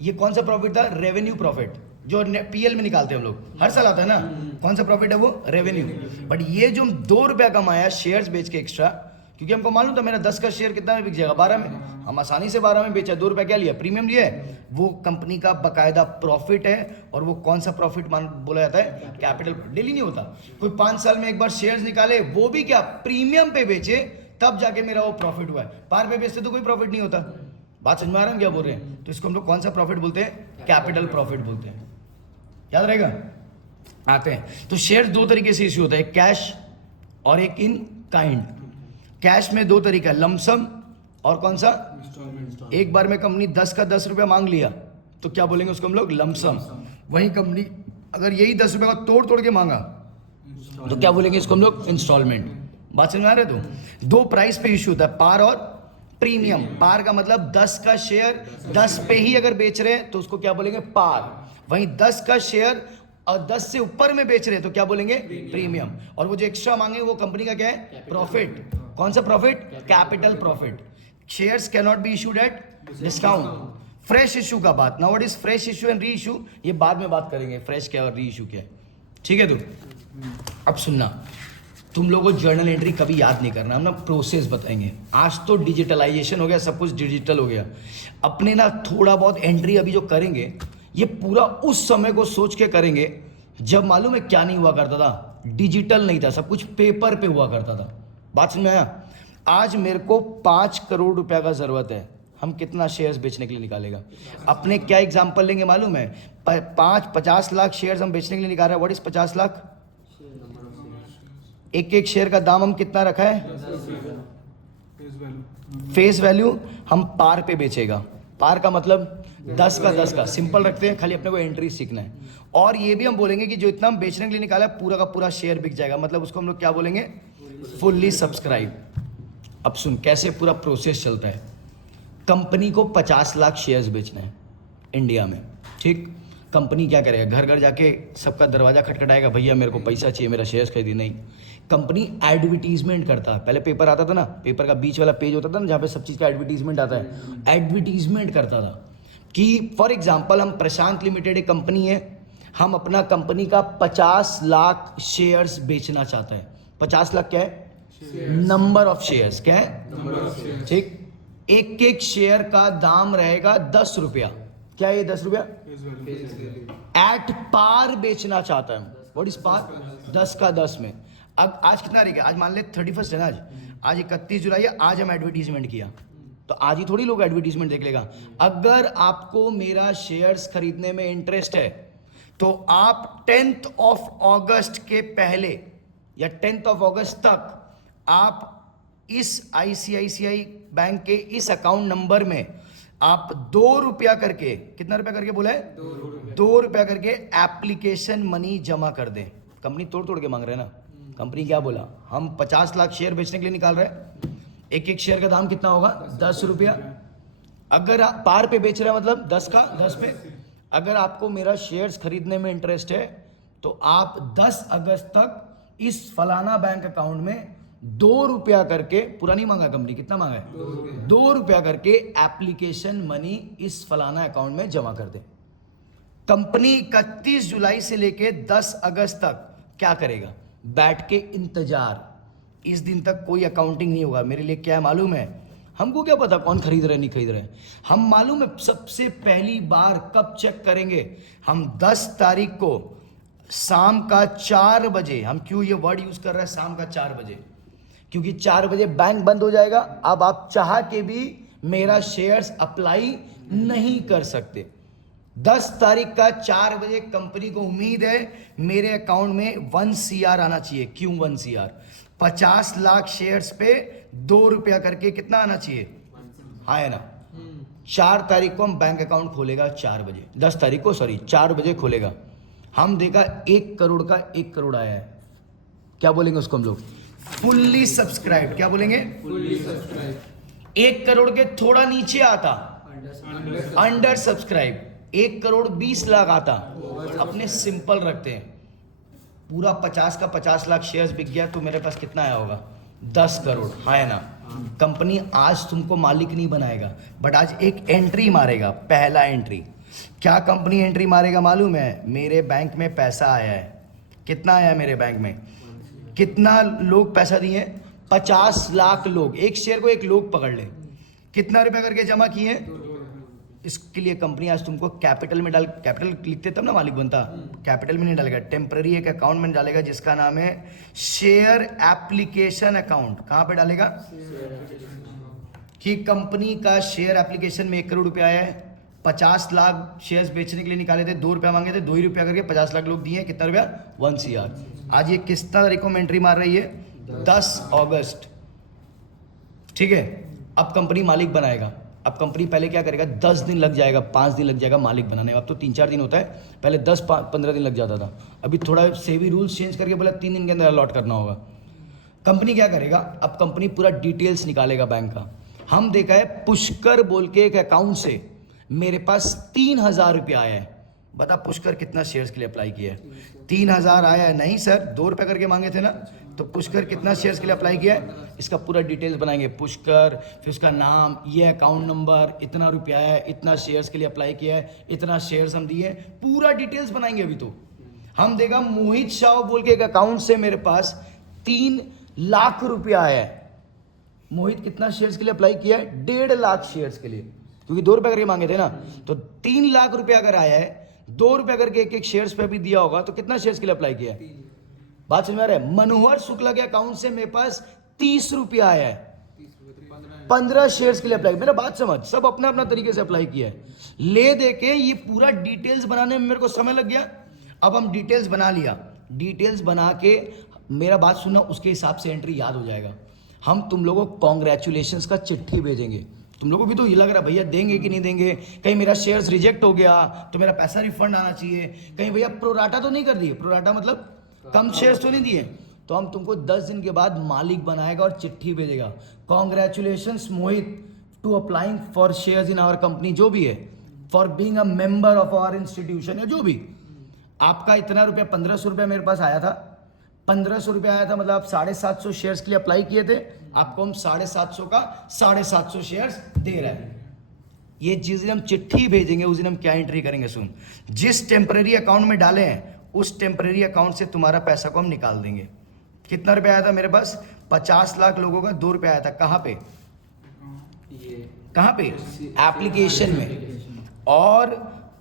ये कौन सा प्रॉफिट था? रेवेन्यू प्रॉफिट, जो पीएल में निकालते हैं हम लोग, हर साल आता है ना। कौन सा प्रॉफिट है वो? रेवेन्यू। बट ये जो हम 2 रुपया कमाया शेयर्स बेच के एक्स्ट्रा, क्योंकि हमको मालूम था मेरा 10 का शेयर कितना में बिक जाएगा, 12 में, हम आसानी से 12 में बेचा। 2 रुपया क्या लिया? प्रीमियम लिया है। वो कंपनी का बकायदा प्रॉफिट है। और वो कौन सा प्रॉफिट बोला जाता है? कैपिटल। डेली नहीं होता, कोई 5 साल में एक बार शेयर्स निकाले, वो भी क्या प्रीमियम पे बेचे, तब जाके मेरा वो प्रॉफिट हुआ है। पार पे बेचते तो कोई प्रॉफिट नहीं होता। बात समझ में आ रहा है क्या बोल रहे हैं? तो इसको हम लोग कौन सा प्रॉफिट बोलते हैं? कैपिटल प्रॉफिट बोलते हैं। याद रहेगा? आते हैं। तो शेयर 2 तरीके से इश्यू होता है, कैश और एक इन काइंड। कैश में 2 तरीका, लमसम और कौन सा? एक बार में कंपनी 10 का 10 रुपया मांग लिया तो क्या बोलेंगे उसको हम लोग? लमसम। वही कंपनी अगर यही 10 रुपये का तोड़ तोड़ के मांगा तो क्या बोलेंगे इसको हम लोग? इंस्टॉलमेंट। बात समझ में आ रहा है? तो 2 प्राइस पे इश्यू होता है, पार और प्रीमियम। पार का मतलब 10 का शेयर 10 पे ही अगर बेच रहे हैं तो उसको क्या बोलेंगे? पार। वहीं 10 का शेयर और 10 से ऊपर में बेच रहे हैं तो क्या बोलेंगे? प्रीमियम। और वो जो एक्स्ट्रा मांगे वो कंपनी का क्या है? प्रॉफिट। कौन सा profit? Capital profit. Shares can not be issued at discount. Fresh issue का बात ना, what is fresh issue and re issue, ये बाद में बात करेंगे, फ्रेश क्या और री इशू क्या है। ठीक है? तो अब सुनना, तुम लोगों को जर्नल एंट्री कभी याद नहीं करना, हम ना प्रोसेस बताएंगे। आज तो डिजिटलाइजेशन हो गया, सब कुछ डिजिटल हो गया। अपने ना थोड़ा बहुत एंट्री अभी जो करेंगे ये पूरा उस समय को सोच के करेंगे जब मालूम है क्या नहीं हुआ करता था? डिजिटल नहीं था, सब कुछ पेपर पे हुआ करता था। बात समझ में आया? आज मेरे को 5 करोड़ रुपया का जरूरत है, हम कितना शेयर्स बेचने के लिए निकालेगा? अपने क्या एग्जांपल लेंगे मालूम है? 50 लाख शेयर्स हम बेचने के लिए निकाल रहे हैं। What is 50 lakh? एक एक शेयर का दाम हम कितना रखा है? Face value. हम पार पे बेचेगा। पार का मतलब 10 का 10 का, सिंपल रखते हैं, खाली अपने को एंट्री सीखना है। और ये भी हम बोलेंगे कि जो इतना हम बेचने के लिए निकाला है पूरा का पूरा शेयर बिक जाएगा, मतलब उसको हम लोग क्या बोलेंगे? Fully subscribe. अब सुन कैसे पूरा प्रोसेस चलता है। कंपनी को 50 लाख शेयर्स बेचना है इंडिया में, ठीक? कंपनी क्या करेगा? घर घर जाके सबका दरवाजा खटखटाएगा, भैया मेरे को पैसा चाहिए, मेरा शेयर्स खरीदी। नहीं, कंपनी एडवर्टीजमेंट करता है। पहले पेपर आता था ना, पेपर का बीच वाला पेज होता था ना जहाँ पे सब चीज़ का एडवर्टीजमेंट आता है। एडवर्टीजमेंट करता था कि फॉर एग्जांपल हम प्रशांत लिमिटेड एक कंपनी है, हम अपना कंपनी का 50 लाख शेयर्स बेचना चाहते हैं। 50 लाख क्या है? Number of shares. क्या है? ठीक। एक एक शेयर का दाम रहेगा 10 रुपया। क्या है ये 10 रुपया? एट पार बेचना चाहता है। व्हाट इज पार? 10 का 10 में। अब आज कितना रहेगा? आज मान ले 31 है ना, आज 31 जुलाई है। आज हम एडवर्टीजमेंट किया तो आज ही थोड़ी लोग एडवर्टीजमेंट देख लेगा। अगर आपको मेरा शेयर्स खरीदने में इंटरेस्ट है तो आप 10th ऑफ अगस्त के पहले या 10th ऑफ अगस्त तक आप इस ICICI बैंक के इस अकाउंट नंबर में आप 2 रुपया करके, कितना रुपया करके बोला है? 2 रुपया करके एप्लीकेशन मनी जमा कर दें। कंपनी तोड़ तोड़ के मांग रहे हैं ना। कंपनी क्या बोला? हम 50 लाख शेयर बेचने के लिए निकाल रहे हैं, एक एक शेयर का दाम कितना होगा? 10 रुपया। अगर आप पार पे बेच रहे हैं मतलब 10 का 10 पे। अगर आपको मेरा शेयर्स खरीदने में इंटरेस्ट है तो आप 10 अगस्त तक इस फलाना बैंक अकाउंट में ₹2 करके, पूरा नहीं मांगा कंपनी, कितना मांगा है? ₹2 करके एप्लीकेशन मनी इस फलाना अकाउंट में जमा कर दे। कंपनी 31 जुलाई से लेके 10 अगस्त तक क्या करेगा? बैठ के इंतजार। इस दिन तक कोई अकाउंटिंग नहीं होगा। मेरे लिए क्या है मालूम है? हमको क्या पता कौन खरीद रहे नहीं खरीद रहे। हम मालूम है सबसे पहली बार कब चेक करेंगे? हम 10 तारीख को शाम का 4 बजे। हम क्यों ये वर्ड यूज कर रहे हैं शाम का 4 बजे? क्योंकि 4 बजे बैंक बंद हो जाएगा। अब आप चाह के भी मेरा शेयर्स अप्लाई नहीं कर सकते। 10 तारीख का 4 बजे कंपनी को उम्मीद है मेरे अकाउंट में 1 CR आना चाहिए। क्यों 1 CR? 50 लाख शेयर्स पे ₹2 करके कितना आना चाहिए? हाँ है ना? 4 तारीख को हम बैंक अकाउंट खोलेगा 4 बजे, 10 तारीख को सॉरी 4 बजे खोलेगा। हम देखा 1 करोड़ का 1 करोड़ आया है। क्या बोलेंगे उसको हम लोग? Fully subscribe. क्या बोलेंगे? Fully subscribe. 1 करोड़ के थोड़ा नीचे आता अंडर सब्सक्राइब। 1 करोड़ 20 लाख आता, अपने सिंपल रखते हैं। पूरा 50 का 50 लाख शेयर्स बिक गया तो मेरे पास कितना आया होगा? 10 करोड़। हाँ है ना? कंपनी आज तुमको मालिक नहीं बनाएगा, बट आज एक एंट्री मारेगा। पहला एंट्री क्या कंपनी एंट्री मारेगा मालूम है? मेरे बैंक में पैसा आया है। कितना आया है मेरे बैंक में? कितना लोग पैसा दिए? 50 लाख लोग। एक शेयर को एक लोग पकड़ ले, कितना रुपया करके जमा किए? इसके लिए कंपनी आज तुमको कैपिटल में डाल, कैपिटल लिखते तब ना मालिक बनता। कैपिटल में नहीं डालेगा, टेम्पररी एक अकाउंट में डालेगा जिसका नाम है शेयर एप्लीकेशन अकाउंट। कहां पे डालेगा? कि कंपनी का शेयर एप्लीकेशन में 1 करोड़ रुपया आया है। 50 लाख शेयर्स बेचने के लिए निकाले थे, ₹2 मांगे थे, ₹2 करके 50 लाख लोग दिए। कितना रुपया? 1 CR। आज ये किस तारीख को एंट्री मार रही है? 10 अगस्त। ठीक है, अब कंपनी मालिक बनाएगा। अब कंपनी पहले क्या करेगा? 10 दिन लग जाएगा, 5 दिन लग जाएगा मालिक बनाने में। अब तो 3-4 दिन होता है, पहले 10-15 दिन लग जाता था। अभी थोड़ा सेबी रूल्स चेंज करके बोला 3 दिन के अंदर अलॉट करना होगा। कंपनी क्या करेगा? अब कंपनी पूरा डिटेल्स निकालेगा बैंक का। हम देखा है पुष्कर बोल के एक अकाउंट से मेरे पास 3000 रुपया आया है। बता पुष्कर कितना शेयर्स के लिए अप्लाई किया है? 3000 आया है। नहीं सर, ₹2 करके मांगे थे ना। तो पुष्कर कितना शेयर्स के लिए अप्लाई किया है? इसका पूरा डिटेल्स बनाएंगे। पुष्कर, फिर उसका नाम, ये अकाउंट नंबर, इतना रुपया है, इतना शेयर्स के लिए अप्लाई किया है, इतना शेयर्स हम दिए, पूरा डिटेल्स बनाएंगे। अभी तो हम देखा मोहित शाह बोल के एक अकाउंट से मेरे पास 3 लाख रुपया आया है। मोहित कितना शेयर्स के लिए अप्लाई किया है? 1.5 लाख शेयर्स के लिए, क्योंकि ₹2 करके मांगे थे ना। तो 3 लाख रुपया अगर आया है, ₹2 करके एक शेयर्स पे भी दिया होगा तो कितना शेयर्स के लिए अप्लाई किया है? बात समझ में आ रहा है? मनोहर शुक्ला के अकाउंट से मेरे पास ₹30 आया है। 15 शेयर्स के लिए अप्लाई। मेरा बात समझ, सब अपना अपना तरीके से अप्लाई किया है। ले दे के ये पूरा डिटेल्स बनाने में मेरे को समय लग गया। अब हम डिटेल्स बना लिया, डिटेल्स बना के मेरा बात सुनना, उसके हिसाब से एंट्री याद हो जाएगा। हम तुम लोगों को कॉन्ग्रेचुलेशंस का चिट्ठी भेजेंगे। तुम लोगों को भी तो ये लग रहा है भैया देंगे कि नहीं देंगे, कहीं मेरा शेयर्स रिजेक्ट हो गया तो मेरा पैसा रिफंड आना चाहिए, कहीं भैया प्रोराटा तो नहीं कर दिए। प्रोराटा मतलब कम शेयर्स तो नहीं दिए। तो हम तुमको 10 दिन के बाद मालिक बनाएगा और चिट्ठी भेजेगा। Congratulations Mohit to applying for shares in our company, जो भी है, for being a member of our institution, या जो भी। आपका इतना रुपया 1500 रुपया मेरे पास आया था। 1500 रुपया आया था, मतलब आप 750 शेयर्स के लिए अप्लाई किए थे। आपको हम 750 का 750 शेयर्स दे रहे हैं। ये जिस दिन हम चिट्ठी भेजेंगे उस दिन हम क्या एंट्री करेंगे? सुन, जिस टेम्पररी अकाउंट में डाले हैं उस टेम्पररी अकाउंट से तुम्हारा पैसा को हम निकाल देंगे। कितना रुपया आया था मेरे पास? 50 लाख लोगों का ₹2 आया था। कहाँ पे? कहाँ पे? एप्लीकेशन में। और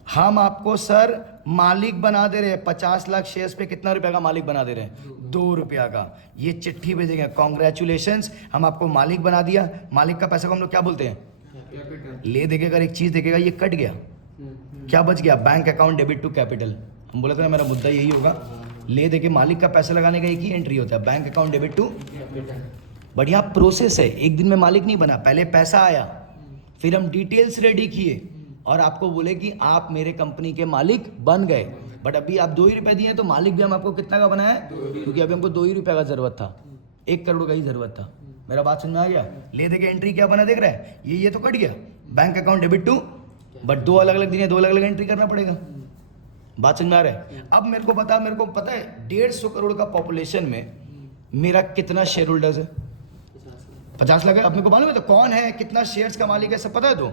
हम आपको सर मालिक बना दे रहे हैं। 50 लाख शेयर्स पे कितना रुपया का मालिक बना दे रहे हैं? ₹2 का। ये चिट्ठी भेजेंगे, कॉन्ग्रेचुलेशंस, हम आपको मालिक बना दिया। मालिक का पैसा को हम लोग क्या बोलते हैं? ले देके अगर एक चीज देखेगा, ये कट गया, क्या बच गया? Bank account debit to capital. हम बोला था ना मेरा मुद्दा यही होगा। ले देके मालिक का पैसा लगाने का एक ही एंट्री होता है, बैंक अकाउंट डेबिट टू। बढ़िया प्रोसेस है। एक दिन में मालिक नहीं बना, पहले पैसा आया, फिर हम डिटेल्स रेडी किए और आपको बोले कि आप मेरे कंपनी के मालिक बन गए। बट अभी आप ₹2 दिए तो मालिक भी हम आपको कितना का बनाया है? क्योंकि अभी हमको ₹2 का जरूरत था, 1 करोड़ का ही जरूरत था। मेरा बात समझ में आ गया? ले दे के एंट्री क्या बना देख रहा है? ये तो कट गया, bank account debit to, but 2 अलग अलग दिन है, 2 अलग अलग एंट्री करना पड़ेगा। बात समझ में आ रहा है? अब मेरे को पता है 150 करोड़ का पॉपुलेशन में मेरा कितना शेयर होल्डर्स है? 50 लाख है। अपने को मालूम है तो कौन है, कितना शेयर्स का मालिक है, सब पता है। तो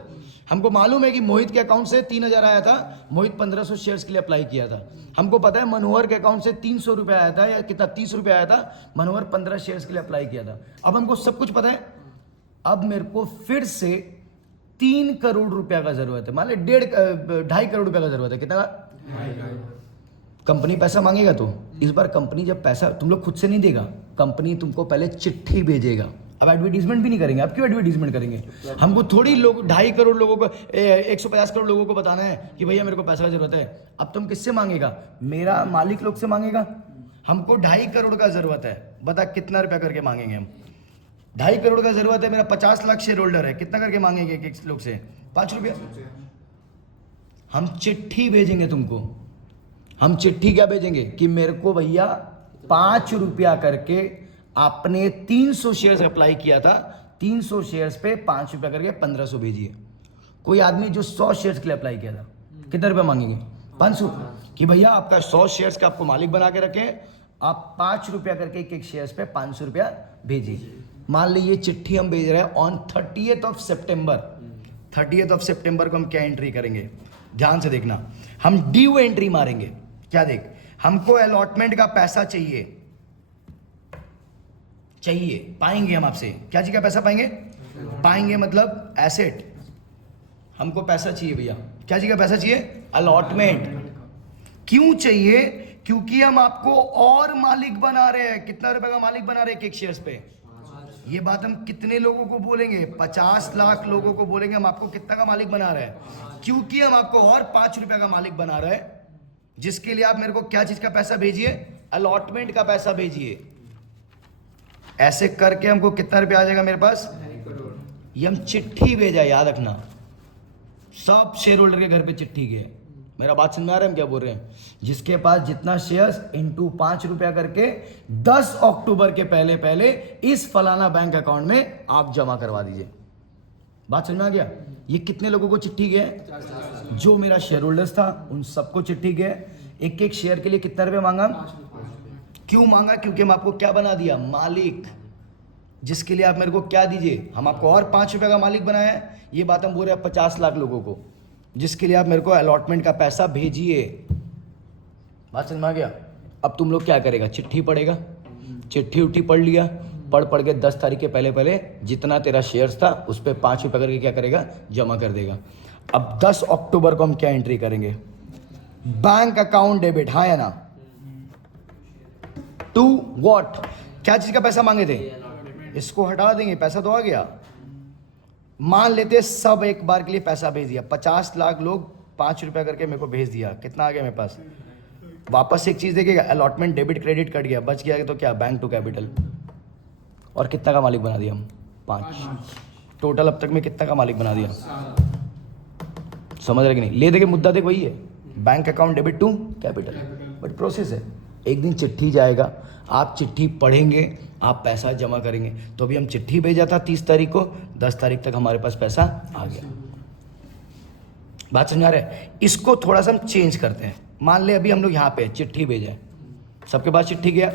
हमको मालूम है कि मोहित के अकाउंट से 3000 आया था, मोहित 1500 शेयर्स के लिए अप्लाई किया था। हमको पता है मनोहर के अकाउंट से 300 रुपये आया था, या कितना 30 रुपये आया था, मनोहर 15 शेयर्स के लिए अप्लाई किया था। अब हमको सब कुछ पता है। अब मेरे को फिर से 3 करोड़ रुपया का जरूरत है, मान लो 2.5 करोड़ रुपया का जरूरत है। कितना? कंपनी पैसा मांगेगा। तो इस बार कंपनी जब पैसा तुम लोग खुद से नहीं देगा, कंपनी तुमको पहले चिट्ठी भेजेगा। अब एडवर्टीजमेंट भी नहीं करेंगे। अब क्यों एडवर्टीजमेंट करेंगे? हमको थोड़ी लोग 2.5 करोड़ लोगों को 150 करोड़ लोगों को बताना है कि भैया मेरे को पैसा की जरूरत है। अब तुम किससे मांगेगा? मेरा मालिक लोग से मांगेगा। हमको 2.5 करोड़ का जरूरत है, बता कितना रुपया करके मांगेंगे हम? 2.5 करोड़ का जरूरत है, मेरा 50 लाख शेयर होल्डर है, कितना करके मांगेंगे एक लोग से? 5 रुपया। हम चिट्ठी भेजेंगे तुमको। हम चिट्ठी क्या भेजेंगे कि मेरे को भैया 5 रुपया करके, आपने 300 शेयर्स अप्लाई किया था, 300 शेयर्स पे 5 रुपया करके 1500 भेजिए। कोई आदमी जो 100 शेयर्स के लिए अप्लाई किया था, कितना रुपया मांगेंगे? 500। कि भैया आपका 100 शेयर्स का आपको मालिक बना के रखे, आप 5 रुपया करके एक शेयर्स पे 500 रुपया भेजिए। मान लीजिए चिट्ठी हम भेज रहे हैं ऑन 30th सितंबर। 30th सितंबर को हम क्या एंट्री करेंगे? ध्यान से देखना, हम ड्यू एंट्री मारेंगे। क्या देख, हमको अलॉटमेंट का पैसा चाहिए, पाएंगे हम आपसे। क्या चीज का पैसा पाएंगे? पाएंगे मतलब एसेट। हमको पैसा चाहिए भैया। क्या चीज का पैसा चाहिए? अलॉटमेंट। क्यों चाहिए? क्योंकि हम आपको और मालिक बना रहे हैं। कितना रुपए का मालिक बना रहे हैं एक शेयर्स पे? ये बात हम कितने लोगों को बोलेंगे? 50 लाख लोगों को बोलेंगे हम आपको कितना का मालिक बना रहे हैं, क्योंकि हम आपको और 5 रुपया का मालिक बना रहे हैं, जिसके लिए आप मेरे को क्या चीज का पैसा भेजिए? अलॉटमेंट का पैसा भेजिए। ऐसे करके हमको कितना रुपया आ जाएगा मेरे पास? ये हम चिट्ठी भेजा, याद रखना। सब शेयर होल्डर के घर पे चिट्ठी गए। मेरा बात समझ में आ रहा है हम क्या बोल रहे हैं? जिसके पास जितना शेयर्स इंटू 5 रुपया करके 10 अक्टूबर के पहले पहले इस फलाना बैंक अकाउंट में आप जमा करवा दीजिए। बात समझ में आ गया? ये कितने लोगों को चिट्ठी गए? जो मेरा शेयर होल्डर्स था उन सबको चिट्ठी गए। एक एक शेयर के लिए कितना रुपया मांगा? क्यों मांगा? क्योंकि हम आपको क्या बना दिया? मालिक। जिसके लिए आप मेरे को क्या दीजिए? हम आपको और 5 रुपये का मालिक बनाया है। ये बात हम बोल रहे हैं 50 लाख लोगों को, जिसके लिए आप मेरे को अलॉटमेंट का पैसा भेजिए। बात समझ में आ गया? अब तुम लोग क्या करेगा? चिट्ठी पढ़ेगा। चिट्ठी उट्ठी पढ़ लिया, पढ़ के 10 तारीख के पहले पहले जितना तेरा शेयर्स था उस पर 5 रुपये करके क्या करेगा? जमा कर देगा। अब 10 अक्टूबर को हम क्या एंट्री करेंगे? बैंक अकाउंट डेबिट, हाँ या ना? To what? क्या चीज का पैसा मांगे थे? इसको हटा देंगे, पैसा तो आ गया। मान लेते सब एक बार के लिए पैसा भेज दिया, 50 लाख लोग 5 रुपया करके मेरे को भेज दिया। कितना आ गया मेरे पास? वापस एक चीज देखिएगा, अलॉटमेंट डेबिट क्रेडिट कट गया, बच गया तो क्या? Bank to capital. और कितना का मालिक बना दिया हम? 5। टोटल अब तक में कितना का मालिक बना दिया? समझ रहे कि नहीं? ले दे के मुद्दा देख वही है, bank account debit to capital. But process है। एक दिन चिट्ठी जाएगा, आप चिट्ठी पढ़ेंगे, आप पैसा जमा करेंगे। तो अभी हम चिट्ठी भेजा था 30 तारीख को, 10 तारीख तक हमारे पास पैसा आ गया। बात समझ आ रहा है? इसको थोड़ा सा हम चेंज करते हैं। मान ले अभी हम लोग यहाँ पे चिट्ठी भेजे, सबके पास चिट्ठी गया,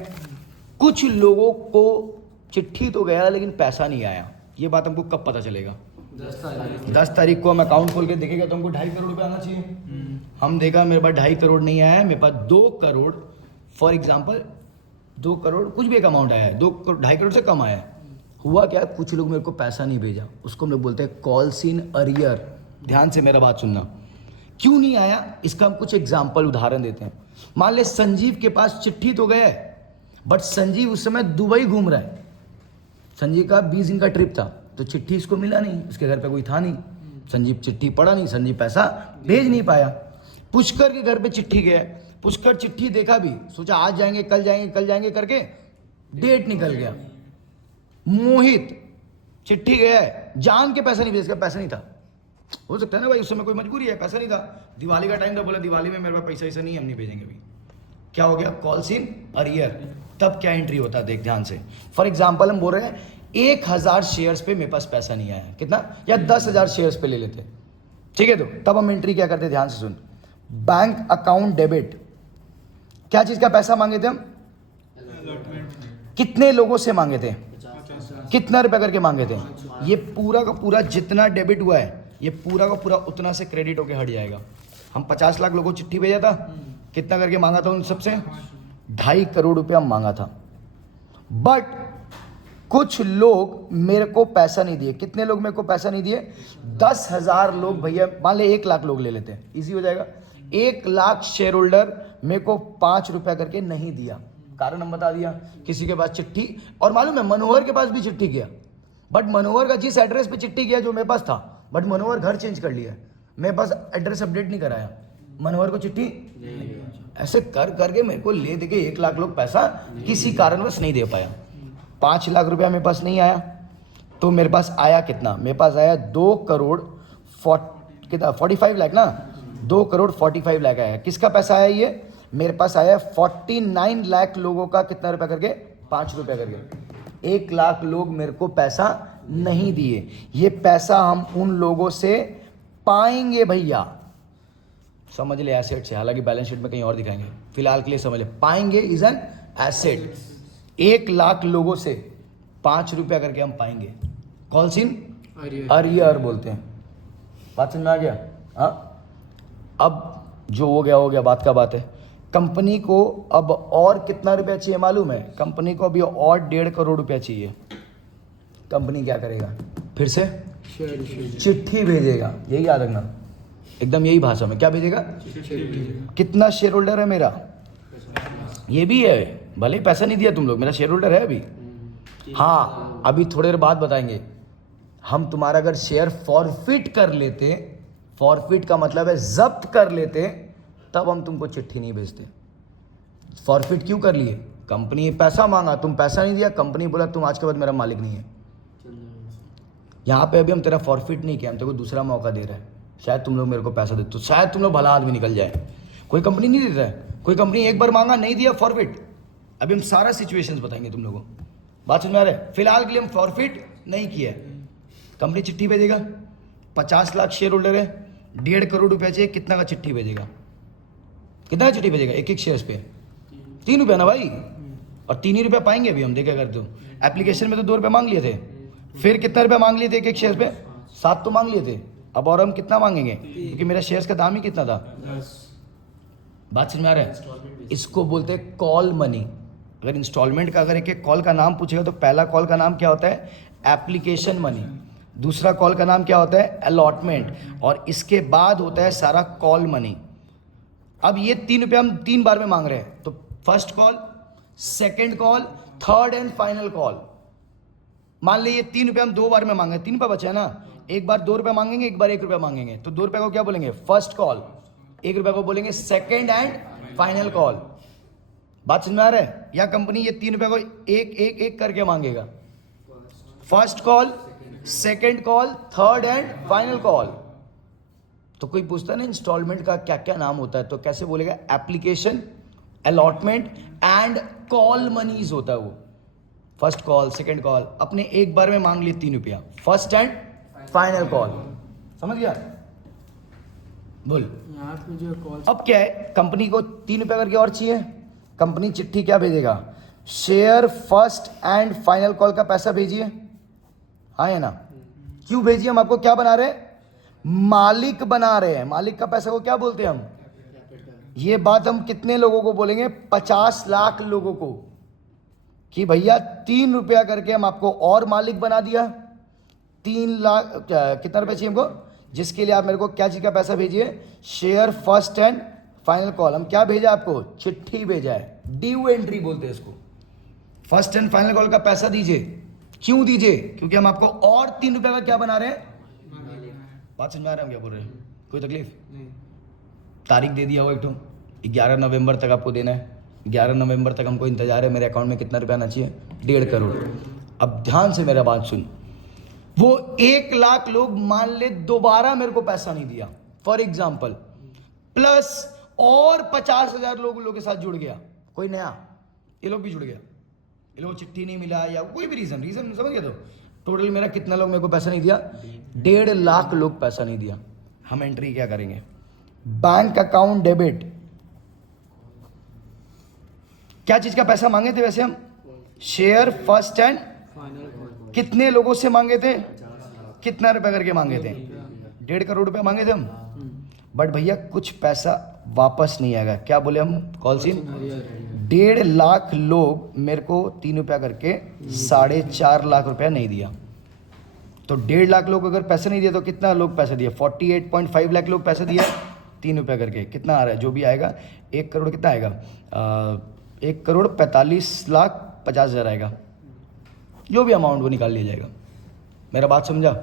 कुछ लोगों को चिट्ठी तो गया लेकिन पैसा नहीं आया। ये बात हमको कब पता चलेगा? 10 तारीख को हम अकाउंट खोल के देखेगा तो हमको 2.5 करोड़ रुपये आना चाहिए। हम देखा मेरे पास 2.5 करोड़ नहीं आया है, मेरे पास 2 करोड़, फॉर एग्जाम्पल 2 करोड़ कुछ भी एक अमाउंट आया है, 2.5 करोड़ से कम आया है। हुआ क्या? कुछ लोग मेरे को पैसा नहीं भेजा, उसको हम लोग बोलते हैं कॉल्स इन अरियर। ध्यान से मेरा बात सुनना। क्यों नहीं आया इसका हम कुछ एग्जाम्पल उदाहरण देते हैं। मान ले संजीव के पास चिट्ठी तो गया है, बट संजीव उस समय दुबई घूम रहा है। संजीव का 20 दिन का ट्रिप था, तो चिट्ठी इसको मिला नहीं, उसके घर पे कोई था नहीं। संजीव चिट्ठी पढ़ा नहीं, संजीव पैसा भेज नहीं पाया। पुष्कर के घर पे चिट्ठी गया, पुष्कर चिट्ठी देखा भी, सोचा आज जाएंगे कल जाएंगे कल जाएंगे करके डेट निकल गया। मोहित चिट्ठी गया है, जान के पैसा नहीं भेज, पैसा नहीं था। हो सकता है ना भाई, उस समय कोई मजबूरी है, पैसा नहीं था, दिवाली का टाइम था, बोला दिवाली में मेरे पास पैसा ऐसा नहीं, हम नहीं भेजेंगे अभी। क्या हो गया? Calls in arrear. तब क्या एंट्री होता है? देख ध्यान से। फॉर एग्जाम्पल हम बोल रहे हैं 1000 शेयर्स पे मेरे पास पैसा नहीं आया, कितना? या 10,000 शेयर्स पे ले लेते, ठीक है? तो तब हम एंट्री क्या करते? ध्यान से सुन। बैंक अकाउंट डेबिट, क्या चीज का पैसा मांगे थे हम? कितने लोगों से मांगे थे, कितना रुपया करके मांगे थे। ये पूरा का पूरा जितना डेबिट हुआ है ये पूरा का पूरा उतना से क्रेडिट होके हट जाएगा। हम 50 लाख लोगों को चिट्ठी भेजा था, कितना करके मांगा था उन सबसे, 2.5 करोड़ रुपया मांगा था। बट कुछ लोग मेरे को पैसा नहीं दिए। कितने लोग मेरे को पैसा नहीं दिए, 10,000 लोग। भैया मान ले 1 लाख लोग ले लेते हैं, इजी हो जाएगा। 1 लाख शेयर होल्डर मेरे को 5 रुपया करके नहीं दिया। कारण हम बता दिया, किसी के पास चिट्ठी, और मालूम है मनोहर के पास भी चिट्ठी किया, बट मनोहर का जिस एड्रेस पे चिट्ठी किया जो मेरे पास था, बट मनोहर घर चेंज कर लिया, मेरे पास एड्रेस अपडेट नहीं कराया, मनोहर को चिट्ठी ऐसे कर करके मेरे को ले दे के 1 लाख लोग पैसा किसी कारणवश नहीं दे पाया। 5 लाख रुपया मेरे पास नहीं आया, तो मेरे पास आया कितना, मेरे पास आया 2 करोड़ 45 लाख ना, 2 करोड़ 45 लाख आया। किसका पैसा आया ये, मेरे पास आया 49 लाख लोगों का। कितना रुपया करके, 5 रुपया करके। 1 लाख लोग मेरे को पैसा नहीं दिए। ये पैसा हम उन लोगों से पाएंगे भैया, समझ ले, एसेट से। हालांकि बैलेंस शीट में कहीं और दिखाएंगे, फिलहाल के लिए समझ ले, पाएंगे इज एन एसेट। 1 लाख लोगों से 5 रुपया करके हम पाएंगे। कॉल सिन अरियर बोलते हैं। बात समझ में आ गया। हाँ, अब जो हो गया बात का बात है। कंपनी को अब और कितना रुपया चाहिए मालूम है, कंपनी को अभी और 1.5 करोड़ रुपया चाहिए। कंपनी क्या करेगा, फिर से चिट्ठी भेजेगा। यही याद रखना, एकदम यही भाषा में। क्या भेजेगा, कितना शेयर होल्डर है मेरा, ये भी है, भले ही पैसा नहीं दिया तुम लोग, मेरा शेयर होल्डर है अभी। हाँ, अभी थोड़ी देर बाद बताएंगे। हम तुम्हारा अगर शेयर फॉरफिट कर लेते, फॉरफिट का मतलब है जब्त कर लेते, तब हम तुमको चिट्ठी नहीं भेजते। फॉरफिट क्यों कर लिए, कंपनी पैसा मांगा, तुम पैसा नहीं दिया, कंपनी बोला तुम आज के बाद मेरा मालिक नहीं है। यहाँ पे अभी हम तेरा फॉरफिट नहीं किया, हम तेरे को दूसरा मौका दे रहे हैं। शायद तुम लोग मेरे को पैसा दे तो शायद तुम लोग भला आदमी निकल जाए। कोई कंपनी नहीं देता है, कोई कंपनी एक बार मांगा नहीं दिया फॉरफिट। अभी हम सारा सिचुएशंस बताएंगे तुम लोगों को, बात समझ में आ रहा है। फिलहाल के लिए हम फॉरफिट नहीं किया है। कंपनी चिट्ठी भेजेगा, 50 लाख शेयर होल्डर है, 1.5 करोड़ रुपया चाहिए, कितना का चिट्ठी भेजेगा, कितना चिट्ठी भेजेगा, एक शेयर्स पे 3 रुपया ना भाई, और 3 ही रुपया पाएंगे अभी हम, देखा करते हो। एप्लीकेशन में तो 2 रुपये मांग लिए थे, फिर कितना रुपया मांग लिए थे एक शेयर पे, 7 तो मांग लिए थे। अब और हम कितना मांगेंगे, क्योंकि मेरा शेयर्स का दाम ही कितना था। बात समझ में आ रहा है। इसको बोलते हैं कॉल मनी। अगर इंस्टॉलमेंट का अगर एक कॉल का नाम पूछेगा तो पहला कॉल का नाम क्या होता है, एप्लीकेशन मनी। दूसरा कॉल का नाम क्या होता है, अलॉटमेंट, और इसके बाद होता है सारा कॉल मनी। अब ये 3 रुपये हम 3 बार में मांग रहे हैं, तो first call, second call, third and final call. मान लीजिए 3 रुपये हम 2 बार में मांगे, 3 रुपये बचे है ना, एक बार 2 रुपये मांगेंगे, एक बार 1 रुपया मांगेंगे, तो 2 रुपये को क्या बोलेंगे, फर्स्ट कॉल, 1 रुपये को बोलेंगे सेकेंड एंड फाइनल कॉल। बात समझ में आ रहा है। या कंपनी ये 3 रुपये को एक करके मांगेगा, first call, second call, third and final call. तो कोई पूछता है ना इंस्टॉलमेंट का क्या क्या नाम होता है, तो कैसे बोलेगा, एप्लीकेशन, अलॉटमेंट एंड कॉल मनीज होता है वो। फर्स्ट कॉल, सेकेंड कॉल, अपने एक बार में मांग लिए 3 रुपया, फर्स्ट एंड फाइनल कॉल। समझ गया, बोल। यहाँ पे जो कॉल, अब क्या है, कंपनी को 3 रुपया करके और चाहिए। कंपनी चिट्ठी क्या भेजेगा, share first and final call का पैसा भेजिए। हाँ है ना, क्यों भेजिए, हम आपको क्या बना रहे हैं, मालिक बना रहे हैं। मालिक का पैसा को क्या बोलते हैं हम, ये बात हम कितने लोगों को बोलेंगे, 50 लाख लोगों को, कि भैया 3 रुपया करके हम आपको और मालिक बना दिया। 3 लाख कितना रुपया चाहिए हमको, जिसके लिए आप मेरे को क्या चीज़ का पैसा भेजिए, share first and final call. हम क्या भेजा आपको, चिट्ठी भेजा है, ड्यू एंट्री बोलते हैं इसको। फर्स्ट एंड फाइनल कॉल का पैसा दीजिए। क्यों दीजिए, क्योंकि हम आपको और 3 रुपये का क्या बना रहे हैं। बात समझ में आ रहा है हम क्या बोल रहे हैं, कोई तकलीफ नहीं। तारीख दे दिया हो एक तो, 11 नवंबर तक आपको देना है। 11 नवंबर तक हमको इंतजार है, मेरे अकाउंट में कितना रुपया आना चाहिए, 1.5 करोड़। अब ध्यान से मेरा बात सुन, वो 1 लाख लोग मान ले दोबारा मेरे को पैसा नहीं दिया फॉर एग्जाम्पल, प्लस और 50,000 लोगों के साथ जुड़ गया कोई नया, ये लोग भी जुड़ गया, ये लोग चिट्ठी नहीं मिला या कोई भी रीजन समझ गया। तो टोटल मेरा कितना लोग मेरे को पैसा नहीं दिया, 1.5 लाख लोग पैसा नहीं दिया। हम एंट्री क्या करेंगे, बैंक अकाउंट डेबिट। क्या चीज का पैसा मांगे थे वैसे हम, share first and final call कितने लोगों से मांगे थे, कितना रुपया करके मांगे थे, 1.5 करोड़ रुपया मांगे थे हम। बट भैया कुछ पैसा वापस नहीं आएगा। क्या बोले हम कॉल सीन, 1.5 लाख लोग मेरे को 3 रुपया करके 4.5 लाख रुपया नहीं दिया। तो 1.5 लाख लोग अगर पैसे नहीं दिए तो कितना लोग पैसे दिए, 48.5 लाख लोग पैसे दिया 3 रुपया करके। कितना आ रहा है जो भी आएगा, 1 करोड़ कितना आएगा, 1,45,50,000 आएगा। जो भी अमाउंट वो निकाल लिया जाएगा। मेरा बात समझा।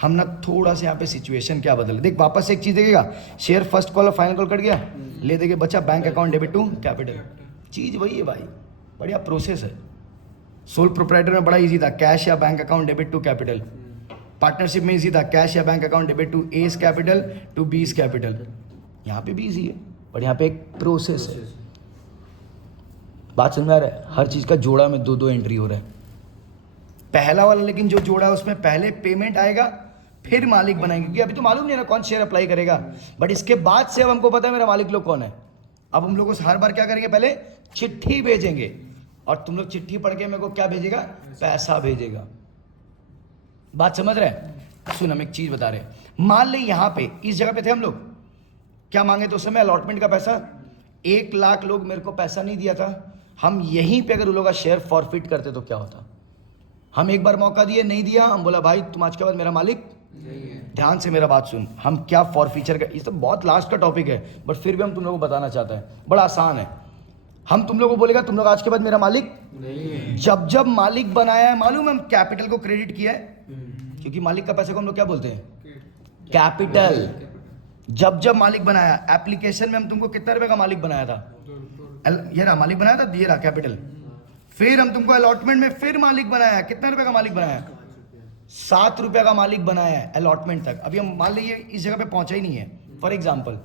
हम ना थोड़ा सा यहाँ पे सिचुएशन क्या बदले, देख वापस एक चीज़ देखेगा, शेयर फर्स्ट कॉल और फाइनल कॉल कट गया, ले देके बचा bank account debit to capital. चीज़ वही है भाई, बढ़िया प्रोसेस है। सोल प्रोप्राइटर में बड़ा इजी था, कैश या bank account debit to capital. Partnership में इजी था, कैश या bank account debit to A's capital to B's capital. यहाँ पे भी इजी है, पर यहाँ पे एक प्रोसेस है। बात समझ में आ रहा है, हर चीज़ का जोड़ा में 2-2 एंट्री हो रहा है। पहला वाला लेकिन जो जोड़ा है उसमें पहले पेमेंट आएगा फिर मालिक बनाएंगे, क्योंकि अभी तो मालूम नहीं है ना कौन शेयर अप्लाई करेगा। बट इसके बाद से अब हमको पता है मेरा मालिक लोग कौन है। अब हम लोग को हर बार क्या करेंगे, पहले चिट्ठी भेजेंगे और तुम लोग चिट्ठी पढ़ के मेरे को क्या भेजेगा, पैसा भेजेगा। बात समझ रहे हैं। सुन हम एक चीज बता रहे हैं, मान ले यहाँ पे इस जगह पे थे हम लोग, क्या मांगे तो उस समय अलॉटमेंट का पैसा 1 लाख लोग मेरे को पैसा नहीं दिया था। हम यहीं पे अगर उन लोगों का शेयर फॉरफिट करते तो क्या होता। हम एक बार मौका दिए, नहीं दिया, हम बोला भाई तुम आज के बाद मेरा मालिक नहीं है। ध्यान से मेरा बात सुन, हम क्या फॉरफीचर का, ये तो बहुत लास्ट का टॉपिक है बट फिर भी हम तुम लोगों को बताना चाहते हैं, बड़ा आसान है। हम तुम लोगों को बोलेगा तुम लोग आज के बाद मेरा मालिक नहीं है। जब जब मालिक बनाया है, मालूम है हम कैपिटल को क्रेडिट किया है, क्योंकि मालिक का पैसे को हम लोग क्या बोलते हैं, कैपिटल। जब जब मालिक बनाया, एप्लीकेशन में हम तुमको कितना रुपए का मालिक बनाया था, ये रहा मालिक बनाया था, ये रहा कैपिटल। फिर हम तुमको अलॉटमेंट में फिर मालिक बनाया, कितना रुपए का मालिक बनाया, 7 रुपए का मालिक बनाया है अलॉटमेंट तक। अभी हम मान लीजिए इस जगह पे पहुंचा ही नहीं है, फॉर एग्जाम्पल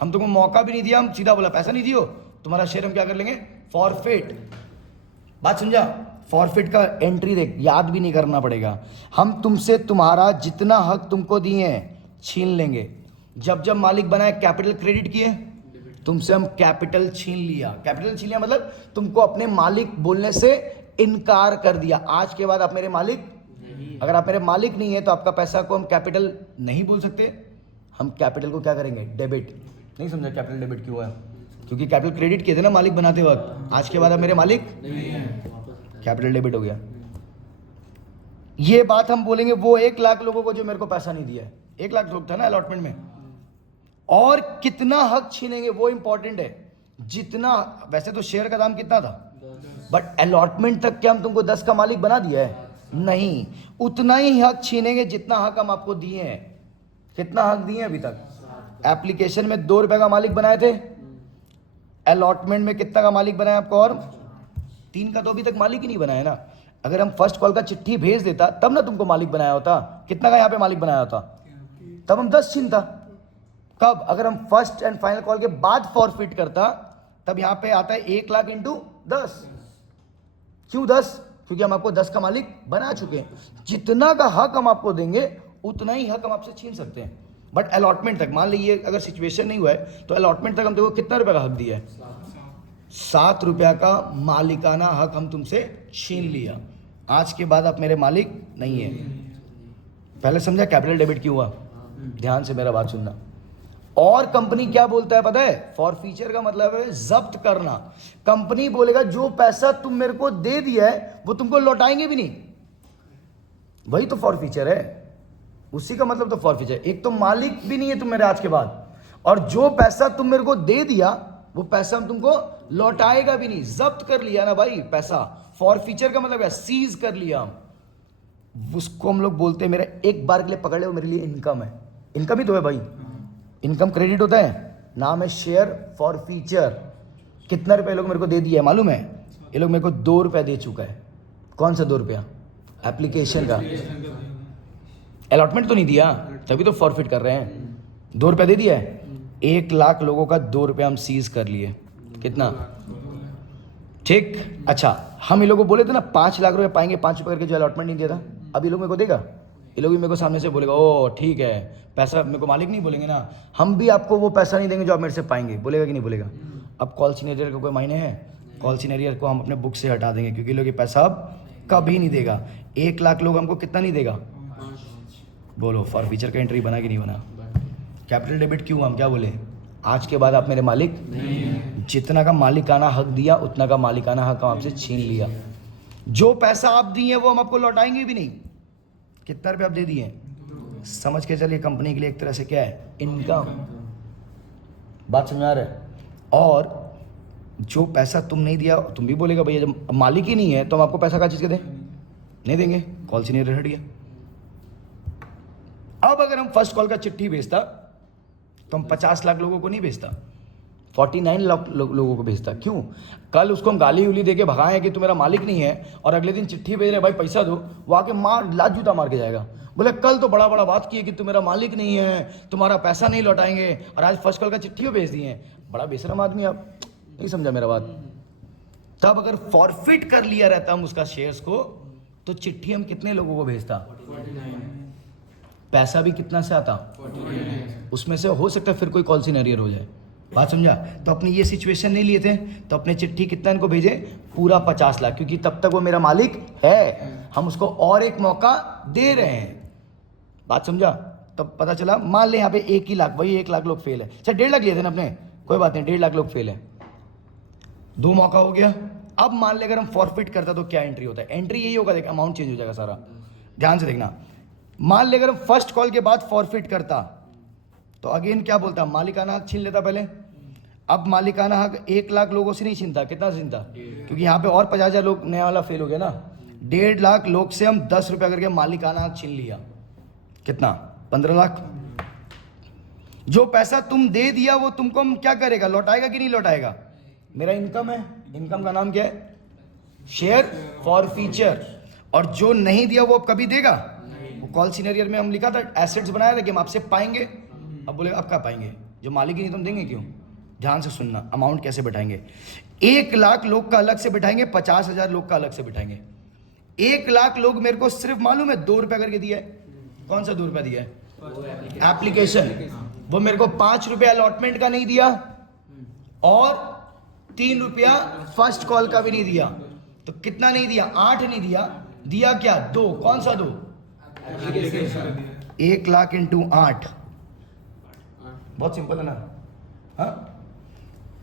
हम तुमको मौका भी नहीं दिया, हम सीधा बोला पैसा नहीं दियो तुम्हारा शेयर हम क्या कर लेंगे, फॉरफिट। बात समझा, फॉरफिट का एंट्री देख, याद भी नहीं करना पड़ेगा। हम तुमसे तुम्हारा जितना हक तुमको दिए हैं छीन लेंगे। जब जब मालिक बनाए कैपिटल क्रेडिट किए, तुमसे हम कैपिटल छीन लिया। कैपिटल छीन लिया मतलब तुमको अपने मालिक बोलने से इनकार कर दिया। आज के बाद आप मेरे मालिक नहीं। अगर आप मेरे मालिक नहीं है तो आपका पैसा को हम कैपिटल नहीं बोल सकते। हम कैपिटल को क्या करेंगे, डेबिट। नहीं समझा कैपिटल डेबिट क्यों है, क्योंकि कैपिटल क्रेडिट किए थे ना मालिक बनाते वक्त। आज के बाद आप मेरे मालिक नहीं है, कैपिटल डेबिट हो गया। ये बात हम बोलेंगे वो 1 लाख लोगों को जो मेरे को पैसा नहीं दिया है। 1 लाख लोग था ना अलॉटमेंट में, और कितना हक छीनेंगे वो इंपॉर्टेंट है। जितना, वैसे तो शेयर का दाम कितना था, बट अलॉटमेंट तक क्या हम तुमको 10 का मालिक बना दिया है, नहीं। उतना ही हक छीनेंगे जितना हक हम आपको दिए हैं। कितना हक दिए अभी तक, एप्लीकेशन में 2 रुपए का मालिक बनाए थे, अलॉटमेंट में कितना का मालिक बनाया आपको, और 3 का तो अभी तक मालिक ही नहीं बनाया ना। अगर हम फर्स्ट कॉल का चिट्ठी भेज देता तब ना तुमको मालिक बनाया होता। कितना का यहाँ पे मालिक बनाया होता, तब हम 10 छीनता। कब, अगर हम फर्स्ट एंड फाइनल कॉल के बाद फॉरफिट करता, तब यहां पे आता है 1 लाख इंटू 10। क्यों 10, क्योंकि हम आपको 10 का मालिक बना चुके हैं। जितना का हक हम आपको देंगे उतना ही हक हम आपसे छीन सकते हैं। बट अलॉटमेंट तक, मान लीजिए अगर सिचुएशन नहीं हुआ है तो अलॉटमेंट तक हम देखो कितना रुपए का हक दिया है, 7 रुपया का मालिकाना हक हम तुमसे छीन लिया। आज के बाद आप मेरे मालिक नहीं है। पहले समझा कैपिटल डेबिट क्यों हुआ, ध्यान से मेरा बात सुनना। और कंपनी क्या बोलता है पता है, फॉरफीचर का मतलब है जब्त करना। कंपनी बोलेगा जो पैसा तुम मेरे को दे दिया है वो तुमको लौटाएंगे भी नहीं, वही तो फॉरफीचर है। उसी का मतलब तो फॉरफीचर। एक तो मालिक भी नहीं है तुम मेरे आज के बाद, और जो पैसा तुम मेरे को दे दिया वो पैसा हम तुमको लौटाएगा भी नहीं। जब्त कर लिया ना भाई पैसा। फॉरफीचर का मतलब है सीज कर लिया हम। उसको हम लोग बोलते हैं, मेरा एक बार के लिए पकड़ ले वो मेरे लिए इनकम है। इनकम ही तो है भाई, इनकम क्रेडिट होता है, नाम है शेयर फॉरफीचर। कितना रुपए लोग मेरे को दे दिया है मालूम है, ये लोग मेरे को 2 रुपया दे चुका है। कौन सा 2 रुपया, एप्लीकेशन का। अलॉटमेंट तो नहीं दिया, तभी तो फॉरफिट कर रहे हैं। 2 रुपया दे दिया है, 1 लाख लोगों का 2 रुपया हम सीज कर लिए। कितना, ठीक। अच्छा, हम ये लोगों को बोले थे ना 5 लाख रुपए पाएंगे, 5 रुपये करके जो अलॉटमेंट नहीं दिया था, अब ये लोग मेरे को देगा। ये लोग भी मेरे को सामने से बोलेगा ओ ठीक है, पैसा मेरे को मालिक नहीं बोलेंगे ना, हम भी आपको वो पैसा नहीं देंगे जो आप मेरे से पाएंगे। बोलेगा कि नहीं बोलेगा। अब कॉल सिग्नेचर का कोई मायने है, कॉल सिनेरियर को हम अपने बुक से हटा देंगे क्योंकि लोग ये पैसा अब कभी नहीं देगा। 1 लाख लोग हमको कितना नहीं देगा? बोलो फॉर फ्यूचर का एंट्री बना कि नहीं बना? कैपिटल डेबिट क्यों? हम क्या बोले? आज के बाद आप मेरे मालिक नहीं। जितना का मालिकाना हक दिया उतना का मालिकाना हक हम आपसे छीन लिया। जो पैसा आप दिए वो हम आपको लौटाएंगे भी नहीं। कितना रुपये आप दे दिए? समझ के चलिए कंपनी के लिए एक तरह से क्या है? इनकम। बात समझ आ रहा है? और जो पैसा तुम नहीं दिया, तुम भी बोलेगा भैया जब मालिक ही नहीं है तो हम आपको पैसा का चीज़ के दें? नहीं देंगे। कॉल सिनेरियर हट गया। अब अगर हम फर्स्ट कॉल का चिट्ठी भेजता तो हम 50 लाख लोगों को नहीं भेजता, 49 लाख लोगों को भेजता। क्यों? कल उसको हम गाली उली देके भगाएं कि तू मेरा मालिक नहीं है और अगले दिन चिट्ठी भेज रहे भाई पैसा दो, वो आके मार लात जूता मार के जाएगा। बोले कल तो बड़ा बड़ा बात किए कि तू मेरा मालिक नहीं है, तुम्हारा पैसा नहीं लौटाएंगे, और आज फर्स्ट कॉल का चिट्ठी भेज दिए हैं। बड़ा बेशरम आदमी। आप नहीं समझा मेरा बात? तब अगर फॉरफिट कर लिया रहता हम उसका शेयर्स को तो चिट्ठी हम कितने लोगों को भेजता? 49। पैसा भी कितना से आता? 49। उसमें से हो सकता है फिर कोई कॉल सिनेरियर हो जाए। बात समझा? तो अपनी ये सिचुएशन नहीं लिए थे तो अपने चिट्ठी कितना इनको भेजे? पूरा 50 लाख, क्योंकि तब तक वो मेरा मालिक है, हम उसको और एक मौका दे रहे हैं। बात समझा? तब पता चला मान ले यहाँ पे 1 ही लाख, वही 1 लाख लोग फेल है। अच्छा 1.5 लाख लिए थे ना अपने, कोई बात नहीं, 1.5 लाख लोग फेल है, 2 मौका हो गया। अब मान ले अगर हम फॉरफिट करता तो क्या एंट्री होता है? एंट्री यही होगा, देखा अमाउंट चेंज हो जाएगा सारा, ध्यान से देखना। मान ले अगर हम फर्स्ट कॉल के बाद फॉरफिट करता तो अगेन क्या बोलता? मालिकाना हक छीन लेता पहले। अब मालिकाना हक 1 लाख लोगों से नहीं छीनता, कितना से छीनता? क्योंकि यहाँ पे और 50,000 लोग नया वाला फेल हो गया ना। 1.5 लाख लोग से हम 10 रुपया करके मालिकाना हक छीन लिया। कितना? 15 लाख। जो पैसा तुम दे दिया वो तुमको हम क्या करेगा? लौटाएगा कि नहीं लौटाएगा? मेरा इनकम है, इनकम का नाम क्या है? Share for future. और जो नहीं दिया वो अब कभी देगा? वो कॉल सिनेरियर में हम लिखा था, एसेट्स बनाया था कि हम आपसे पाएंगे। अब बोले अब क्या पाएंगे? जो मालिक ही नहीं तुम देंगे क्यों? ध्यान से सुनना, अमाउंट कैसे बैठाएंगे? 1 लाख लोग का अलग से बैठाएंगे, 50,000 लोग का अलग से बैठाएंगे। 1 लाख लोग मेरे को सिर्फ मालूम है 2 रुपया करके दिया है। कौन सा 2 रुपया दिया है? एप्लीकेशन। वो मेरे को 5 रुपया अलॉटमेंट का नहीं दिया और 3 रुपया फर्स्ट कॉल का भी नहीं दिया। तो कितना नहीं दिया? 8 नहीं दिया। दिया क्या? 2। कौन सा 2? 1 लाख इंटू 8, बहुत सिंपल है ना? हाँ,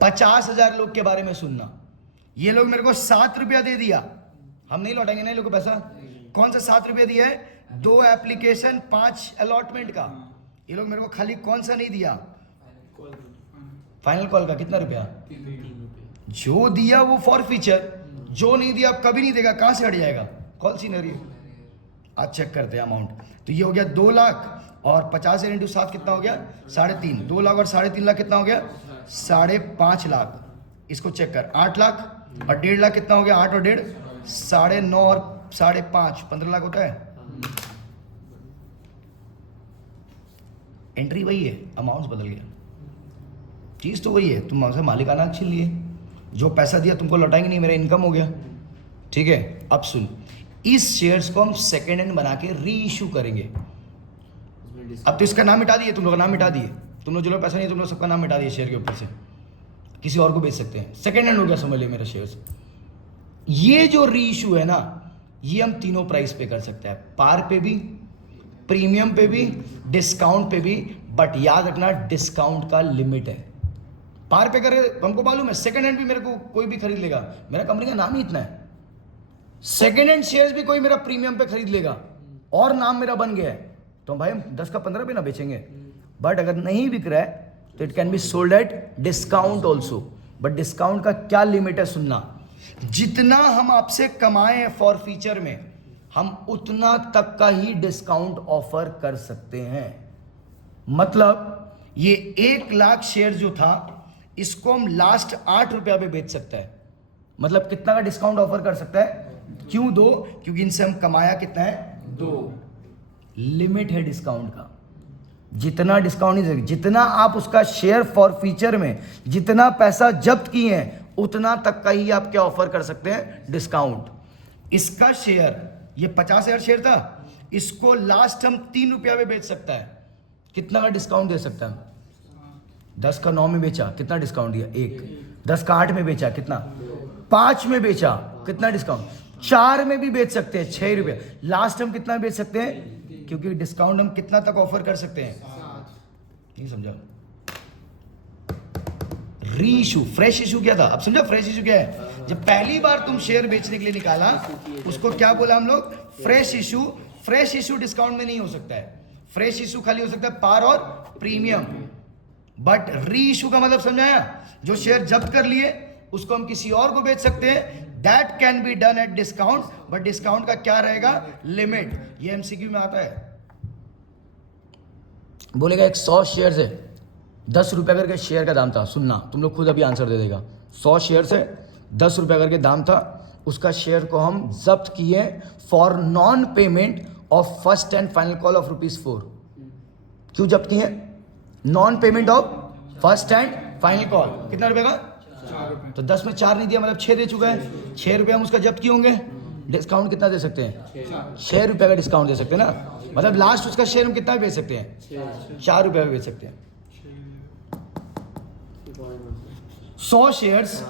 50,000 लोग के बारे में सुनना। ये लोग मेरे को 7 रुपया दे दिया, हम नहीं लौटाएंगे ना ये लोग को पैसा। कौन सा 7 रुपया दिया है? 2 एप्लीकेशन, 5 अलॉटमेंट का। ये लोग मेरे को खाली कौन सा नहीं दिया? फाइनल कॉल का। कितना रुपया? 3 जो दिया वो फॉर फ्यूचर, जो नहीं दिया अब कभी नहीं देगा। कहां से हट जाएगा? Call scenario. आज चेक करते हैं अमाउंट। तो ये हो गया 2 लाख और 50 इंटू 7 कितना हो गया? 3.5। 2 लाख और 3.5 लाख कितना हो गया? 5.5 लाख। इसको चेक कर। 8 लाख और 1.5 लाख कितना हो गया? 8 और 1.5 9.5 और 5.5 15 लाख होता है। एंट्री वही है, अमाउंट बदल गया, चीज तो वही है। तुम हमसे मालिकाना छीन लिए, जो पैसा दिया तुमको लौटाएंगे नहीं, मेरा इनकम हो गया। ठीक है, अब सुन, इस शेयर्स को हम सेकेंड हैंड बना के री इशू करेंगे। अब तो इसका नाम मिटा दिए, तुम लोग का नाम मिटा दिए। तुम लोग जो लोग पैसा नहीं, तुम लोग सबका नाम मिटा दिए शेयर के ऊपर से, किसी और को बेच सकते हैं। सेकेंड हैंड हो गया, समझ लिया मेरा शेयर्स। ये जो री इशू है ना, ये हम तीनों प्राइस पे कर सकते हैं, पार पे भी, प्रीमियम पे भी, डिस्काउंट पे भी। बट याद रखना डिस्काउंट का लिमिट है। पार पे करे हमको मालूम है, सेकेंड हैंड भी मेरे को कोई भी खरीद लेगा, मेरा कंपनी का नाम ही इतना है। सेकेंड हैंड शेयर्स भी कोई मेरा प्रीमियम पे खरीद लेगा और नाम मेरा बन गया है, तो भाई हम 10 का 15 पे ना बेचेंगे। बट अगर नहीं बिक रहा है तो it can be sold at discount also. But discount का क्या लिमिट है सुनना, जितना हम आपसे कमाए फॉर फ्यूचर में, हम उतना तक का ही डिस्काउंट ऑफर कर सकते हैं। मतलब ये 1 लाख शेयर जो था, इसको हम लास्ट 8 रुपया पे बेच सकता है। मतलब कितना का डिस्काउंट ऑफर कर सकता है? क्यों 2? क्योंकि इनसे हम कमाया कितना है? 2। लिमिट है डिस्काउंट का, जितना डिस्काउंट नहीं, जितना आप उसका शेयर फॉर फ्यूचर में जितना पैसा जब्त किए हैं उतना तक का ही आप क्या ऑफर कर सकते हैं? डिस्काउंट। इसका शेयर, ये 50,000 शेयर था, इसको लास्ट हम 3 रुपया में बेच सकता है। कितना का डिस्काउंट दे सकता है? 10 का 9 में बेचा, कितना डिस्काउंट दिया? 1। 10 का 8 में बेचा, कितना? 5 में बेचा, कितना डिस्काउंट? 4 में भी बेच सकते हैं, 6 रुपये। लास्ट हम कितना बेच सकते हैं, क्योंकि डिस्काउंट हम कितना तक ऑफर कर सकते हैं? नहीं समझा? री इशू, फ्रेश इशू क्या था? अब समझा फ्रेश इशू क्या है? जब पहली बार तुम शेयर बेचने के लिए निकाला, उसको क्या बोला हम लोग? Fresh issue. Fresh issue discount में नहीं हो सकता है, फ्रेश इशू खाली हो सकता है पार और प्रीमियम। बट री इशू का मतलब समझाया? जो शेयर जब्त कर लिए उसको हम किसी और को बेच सकते हैं, that can be done at discount, but discount का क्या रहेगा? लिमिट। ये एमसीक्यू में आता है। बोलेगा एक 100 शेयर है, 10 रुपये करके शेयर का दाम था। सुनना, तुम लोग खुद अभी आंसर दे देगा। 100 शेयर से 10 रुपये करके दाम था, उसका शेयर को हम जब्त किए for non payment of first and final call of ₹4। क्यों जब्त किए? Non payment of first and final call. कितना रुपए का? 4 रुपए। तो 10 में 4 नहीं दिया, मतलब 6 दे चुका है। 6 रुपये हम उसका जब्त किए होंगे। डिस्काउंट कितना दे सकते हैं? 6 रुपये का डिस्काउंट दे सकते हैं ना। मतलब लास्ट उसका शेयर हम कितना बेच सकते हैं? 4 रुपये में बेच सकते हैं। 100 शेयर्स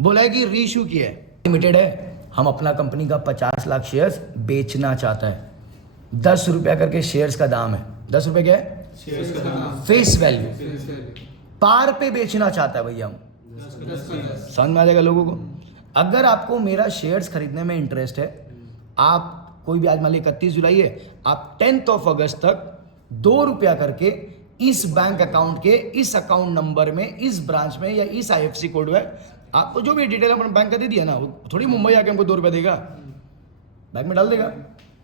बोला है कि रीइश्यू किया है, लिमिटेड है। हम अपना कंपनी का 50 लाख शेयर्स बेचना चाहता है। 10 रुपया करके शेयर्स का दाम है। 10 रुपये क्या है? शेयर्स का दाम। Face value. Face value. Par पे बेचना चाहता है भैया हम। 10 का 10। समझ में आ जाएगा लोगों को? अगर आपको मेरा शेयर्स खरीदने में इंटरेस्ट है, आप कोई भी, आज मान लीजिए 31 जुलाई है, आप 10 अगस्त तक 2 रुपया करके इस बैंक अकाउंट के इस अकाउंट नंबर में, इस ब्रांच में या इस IFSC कोड में, आपको जो भी डिटेल अपने बैंक का दे दिया ना, वो थोड़ी मुंबई आके हमको 2 रुपया देगा, बैंक में डाल देगा।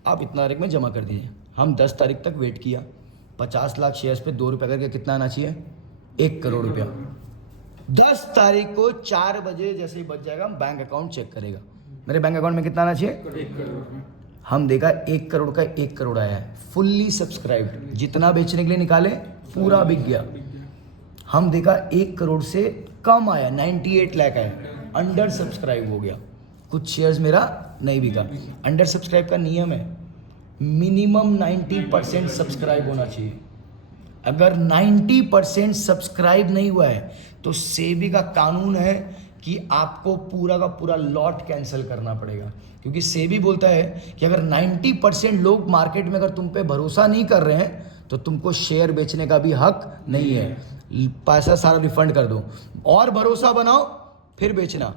आप इतना तारीख में जमा कर दीजिए। हम 10 तारीख तक वेट किया। 50 लाख शेयर्स पे 2 रुपया करके कितना आना चाहिए? 1 करोड़ रुपया। 10 तारीख को 4 बजे जैसे ही बच जाएगा, हम बैंक अकाउंट चेक करेगा, मेरे बैंक अकाउंट में कितना आना चाहिए? 1 करोड़। हम देखा 1 करोड़ का 1 करोड़ आया है, फुल्ली सब्सक्राइब्ड। जितना बेचने के लिए निकाले पूरा बिक गया। हम देखा 1 करोड़ से कम आया, 98 लाख आया, अंडर सब्सक्राइब हो गया। कुछ शेयर्स मेरा नहीं बिका। अंडर सब्सक्राइब का नियम है, मिनिमम 90% सब्सक्राइब होना चाहिए। अगर 90% सब्सक्राइब नहीं हुआ है तो सेबी का कानून है कि आपको पूरा का पूरा लॉट कैंसिल करना पड़ेगा, क्योंकि सेबी बोलता है कि अगर 90% लोग मार्केट में अगर तुम पे भरोसा नहीं कर रहे हैं तो तुमको शेयर बेचने का भी हक नहीं है। पैसा सारा रिफंड कर दो और भरोसा बनाओ फिर बेचना।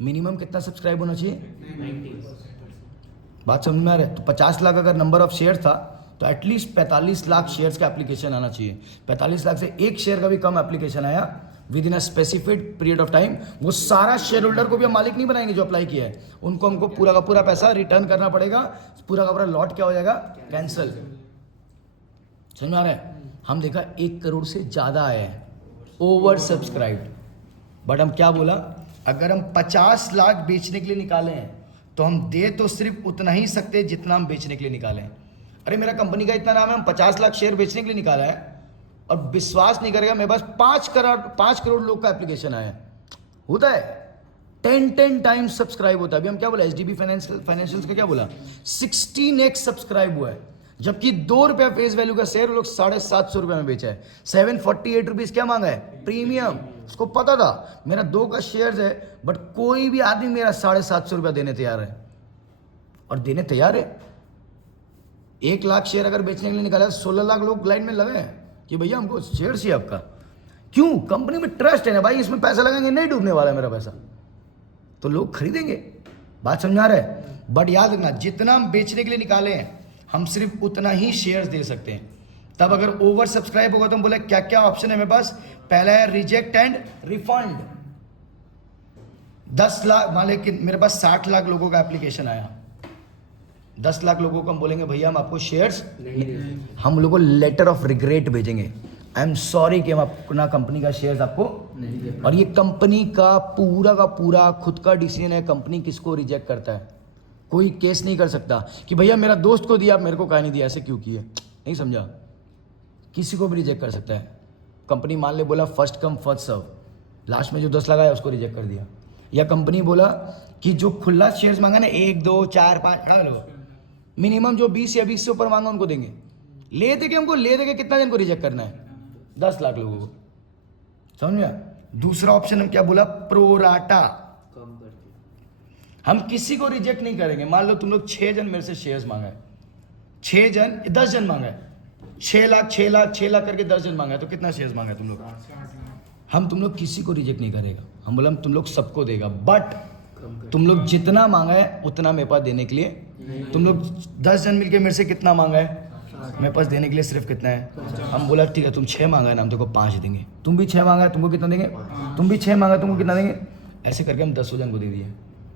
मिनिमम कितना सब्सक्राइब होना चाहिए? 90%। बात समझ में आ रहा है? तो 50 लाख अगर नंबर ऑफ शेयर था तो एटलीस्ट 45 लाख शेयर्स का एप्लीकेशन आना चाहिए। 45 लाख से एक शेयर का भी कम एप्लीकेशन आया with in a specific period of time, वो सारा शेयर होल्डर को भी हम मालिक नहीं बनाएंगे जो अप्लाई किया है, उनको हमको पूरा का पूरा पैसा रिटर्न करना पड़ेगा। पूरा का पूरा लॉट क्या हो जाएगा? कैंसिल। समझ में आ रहा है? हम देखा 1 करोड़ से ज़्यादा आया है, ओवर सब्सक्राइब्ड। बट हम क्या बोला, अगर हम 50 लाख बेचने के लिए निकाले हैं तो हम दे तो सिर्फ उतना ही सकते हैं जितना हम बेचने के लिए निकाले हैं। अरे मेरा कंपनी का इतना नाम है, हम 50 लाख शेयर बेचने के लिए निकाला है और विश्वास नहीं करेगा, मेरे पास 5 करोड़ लोग का एप्लीकेशन आया है। होता है 10 टाइम्स सब्सक्राइब होता है। अभी हम क्या बोला, SDB फाइनेंशियल्स का क्या बोला, 16x सब्सक्राइब हुआ है, जबकि 2 रुपया फेस वैल्यू का शेयर लोग 750 रुपये में बेचा है। 748 रुपीज़ क्या मांगा है? प्रीमियम। उसको पता था मेरा 2 का शेयर है, बट कोई भी आदमी मेरा 750 रुपया देने तैयार है, और देने तैयार है। 1 लाख शेयर अगर बेचने के लिए निकाला, 16 लाख लोग लाइन में लगे हैं कि भैया हमको शेयर चाहिए आपका। क्यों? कंपनी में ट्रस्ट है ना भाई, इसमें पैसा लगाएंगे नहीं डूबने वाला है मेरा पैसा, तो लोग खरीदेंगे। बात समझा रहे हैं? बट याद रखना, जितना हम बेचने के लिए निकाले हैं हम सिर्फ उतना ही शेयर्स दे सकते हैं। तब अगर ओवर सब्सक्राइब होगा तो हम बोले क्या क्या ऑप्शन है मेरे पास? पहला है रिजेक्ट एंड रिफंड। 10 लाख, मान लें कि मेरे पास 60 लाख लोगों का एप्लीकेशन आया, 10 लाख लोगों को हम बोलेंगे भैया हम आपको शेयर्स नहीं, हम लोगों को लेटर ऑफ रिग्रेट भेजेंगे, आई एम सॉरी कि हम अपना कंपनी का शेयर्स आपको नहीं। और ये कंपनी का पूरा खुद का डिसीजन है, कंपनी किसको रिजेक्ट करता है। कोई केस नहीं कर सकता कि भैया मेरा दोस्त को दिया, मेरे को कहा नहीं दिया, ऐसे क्यों किए, नहीं समझा। किसी को भी रिजेक्ट कर सकता है। कंपनी मान ले बोला first come first serve, last में जो 10 लगाया उसको रिजेक्ट कर दिया। या कंपनी बोला कि जो खुला शेयर्स मांगा ना 1 2 4 5 लो, मिनिमम जो 20 या 20 से ऊपर मांगा उनको देंगे। ले दे के हमको, ले दे के कितना जन को रिजेक्ट करना है? 10 लाख लोगों को। समझ में? दूसरा ऑप्शन हम क्या बोला? प्रोराटा। हम किसी को रिजेक्ट नहीं करेंगे। मान लो तुम लोग 6 जन मेरे से शेयर्स मांगा है, 6 जन 10 जन मांगा है, 6 लाख 6 लाख 6 लाख करके 10 जन मांगा है, तो कितना शेयर्स मांगा है तुम लोग? हम तुम लोग किसी को रिजेक्ट नहीं करेगा, हम बोला हम तुम लोग सबको देगा, बट तुम लोग जितना मांगा है उतना मेरे पास देने के लिए, तुम लोग 10 जन मिलके मेरे से कितना मांगा है, मेरे पास देने के लिए सिर्फ कितना है? हम बोला ठीक है तुम 6 मांगा है ना, हम तुमको 5 देंगे, तुम भी 6 मांगा है, तुमको कितना देंगे? तुम भी 6 मांगा, तुमको कितना देंगे? ऐसे करके हम 10 जन को दे दिए,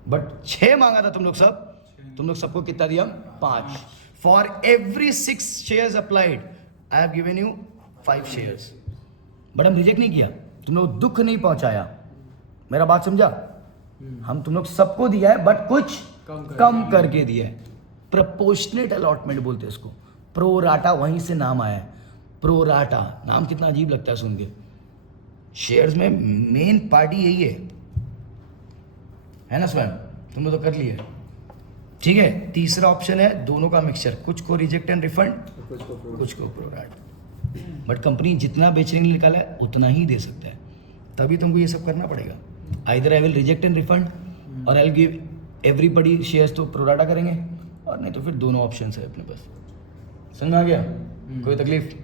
बट 6 मांगा था तुम लोग सबको कितना दिया? 5। For every 6 shares applied I have given you 5 shares. But हम रिजेक्ट नहीं किया, तुम लोग दुख नहीं पहुंचाया, मेरा बात समझा? हम तुम लोग सबको दिया है, बट कुछ कम करके दिया है। प्रपोर्शनेट अलॉटमेंट बोलते हैं इसको, प्रो राटा, वहीं से नाम आया है प्रो राटा। नाम कितना अजीब लगता है सुन के। शेयर्स में मेन पार्टी यही है ना स्वयं? तुम लोग तो कर लिए, ठीक है। तीसरा ऑप्शन है दोनों का मिक्सचर, कुछ को रिजेक्ट एंड रिफंड, कुछ को प्रो राटा। बट कंपनी जितना बेचने के लिए निकाला है उतना ही दे सकता है, तभी तुमको ये सब करना पड़ेगा। Either I will reject and refund और I will give everybody shares, तो प्रो राटा करेंगे, और नहीं तो फिर दोनों ऑप्शन है अपने पास। समझ में आ गया? कोई तकलीफ?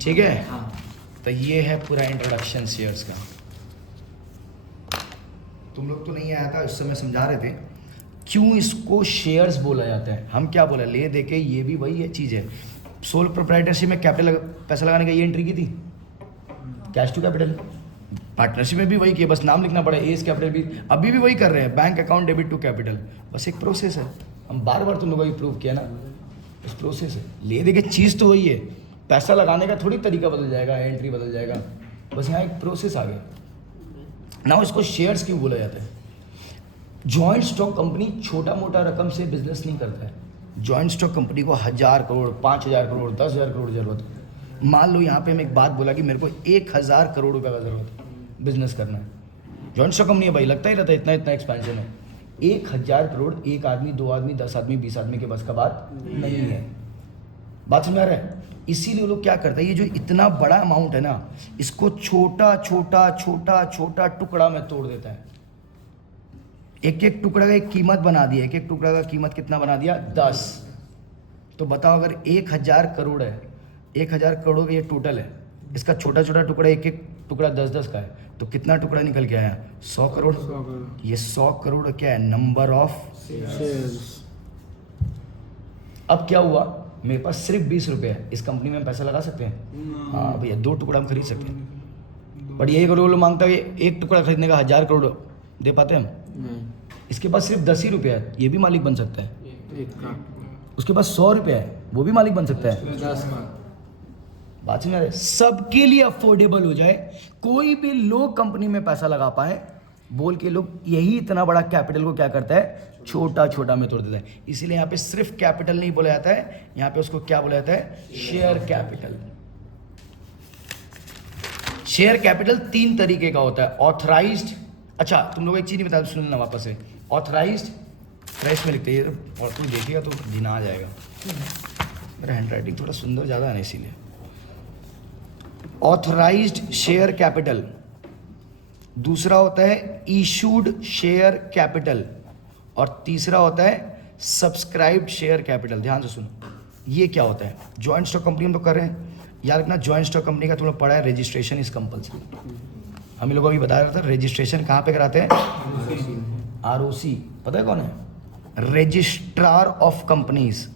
ठीक है। तो ये है पूरा इंट्रोडक्शन शेयर्स का। तुम लोग तो नहीं आया था, उस समय समझा रहे थे क्यों इसको शेयर्स बोला जाता है। हम क्या बोला, ले दे के, ये भी वही है चीज़ है। सोल प्रोप्राइटरशिप में कैपिटल पैसा लगाने का ये एंट्री की थी, कैश टू कैपिटल। पार्टनरशिप में भी वही किया, बस नाम लिखना पड़ा, एस कैपिटल भी अभी भी वही कर रहे हैं, bank account debit to capital, बस एक प्रोसेस है। हम बार बार तुम लोगों को प्रूव किया ना, बस प्रोसेस है। ले दे के चीज़ तो वही है, पैसा लगाने का थोड़ी तरीका बदल जाएगा, एंट्री बदल जाएगा, बस यहाँ एक प्रोसेस आ गया ना। इसको शेयर्स क्यों बोला जाता है? जॉइंट स्टॉक कंपनी छोटा मोटा रकम से बिजनेस नहीं करता है। जॉइंट स्टॉक कंपनी को 1000 करोड़, 5000 करोड़, 10,000 करोड़ जरूरत है। मान लो यहाँ पे मैं एक बात बोला कि मेरे को 1000 करोड़ रुपए का जरूरत है, बिजनेस करना है। जॉइंट स्टॉक कंपनी है भाई, लगता ही रहता है इतना इतना एक्सपेंशन है। 1000 करोड़ एक आदमी, 2 आदमी, 10 आदमी, 20 आदमी के बस का बात नहीं है। बात समझ आ रहा है? इसीलिए लोग क्या करते हैं, ये जो इतना बड़ा अमाउंट है ना, इसको छोटा छोटा छोटा छोटा टुकड़ा में तोड़ देता है। एक एक टुकड़ा का एक कीमत बना दिया, एक एक टुकड़ा का कीमत कितना बना दिया? 10। तो बताओ अगर 1000 करोड़ है, 1000 करोड़ का ये टोटल है, इसका छोटा छोटा टुकड़ा, एक एक टुकड़ा 10-10 का है, तो कितना टुकड़ा निकल के आया? 100 करोड़। ये 100 करोड़ क्या है? Number of shares. अब क्या हुआ, मेरे पास सिर्फ 20 रुपये है, इस कंपनी में हम पैसा लगा सकते हैं? हाँ भैया, 2 टुकड़ा हम खरीद सकते हैं। बट यही करोड़ मांगता है, एक टुकड़ा खरीदने का 1000 करोड़ दे पाते हैं हम? इसके पास सिर्फ 10 ही रुपये है, ये भी मालिक बन सकता है। उसके पास 100 रुपये है, वो भी मालिक बन सकता है। बात समझ आ रही है? सबके लिए अफोर्डेबल हो जाए, कोई भी लोग कंपनी में पैसा लगा पाए बोल के लोग यही इतना बड़ा कैपिटल को क्या करता है? छोटा छोटा में तोड़ देता है। इसीलिए यहाँ पे सिर्फ कैपिटल नहीं बोला जाता है, यहाँ पे उसको क्या बोला जाता है? Share capital. शेयर कैपिटल 3 तरीके का होता है। ऑथराइज्ड, अच्छा तुम लोग एक चीज नहीं बता, सुनना वापस से। ऑथराइज्ड फ्रेश में लिखते हैं, और तुम देखिएगा तो गिना आ जाएगा। मेरा हैंड राइटिंग थोड़ा सुंदर ज़्यादा है ना, इसीलिए। ऑथराइज्ड शेयर कैपिटल, दूसरा होता है इशूड शेयर कैपिटल, और तीसरा होता है सब्सक्राइब्ड शेयर कैपिटल। ध्यान से सुनो, ये क्या होता है? जॉइंट स्टॉक कंपनी हम तो कर रहे हैं, याद रखना जॉइंट स्टॉक कंपनी का तुम लोग पढ़ा है, रजिस्ट्रेशन इज कंपल्सरी। हम लोगों को भी बताया था, रजिस्ट्रेशन कहाँ पे कराते हैं? आरओसी। पता है कौन है? Registrar of companies.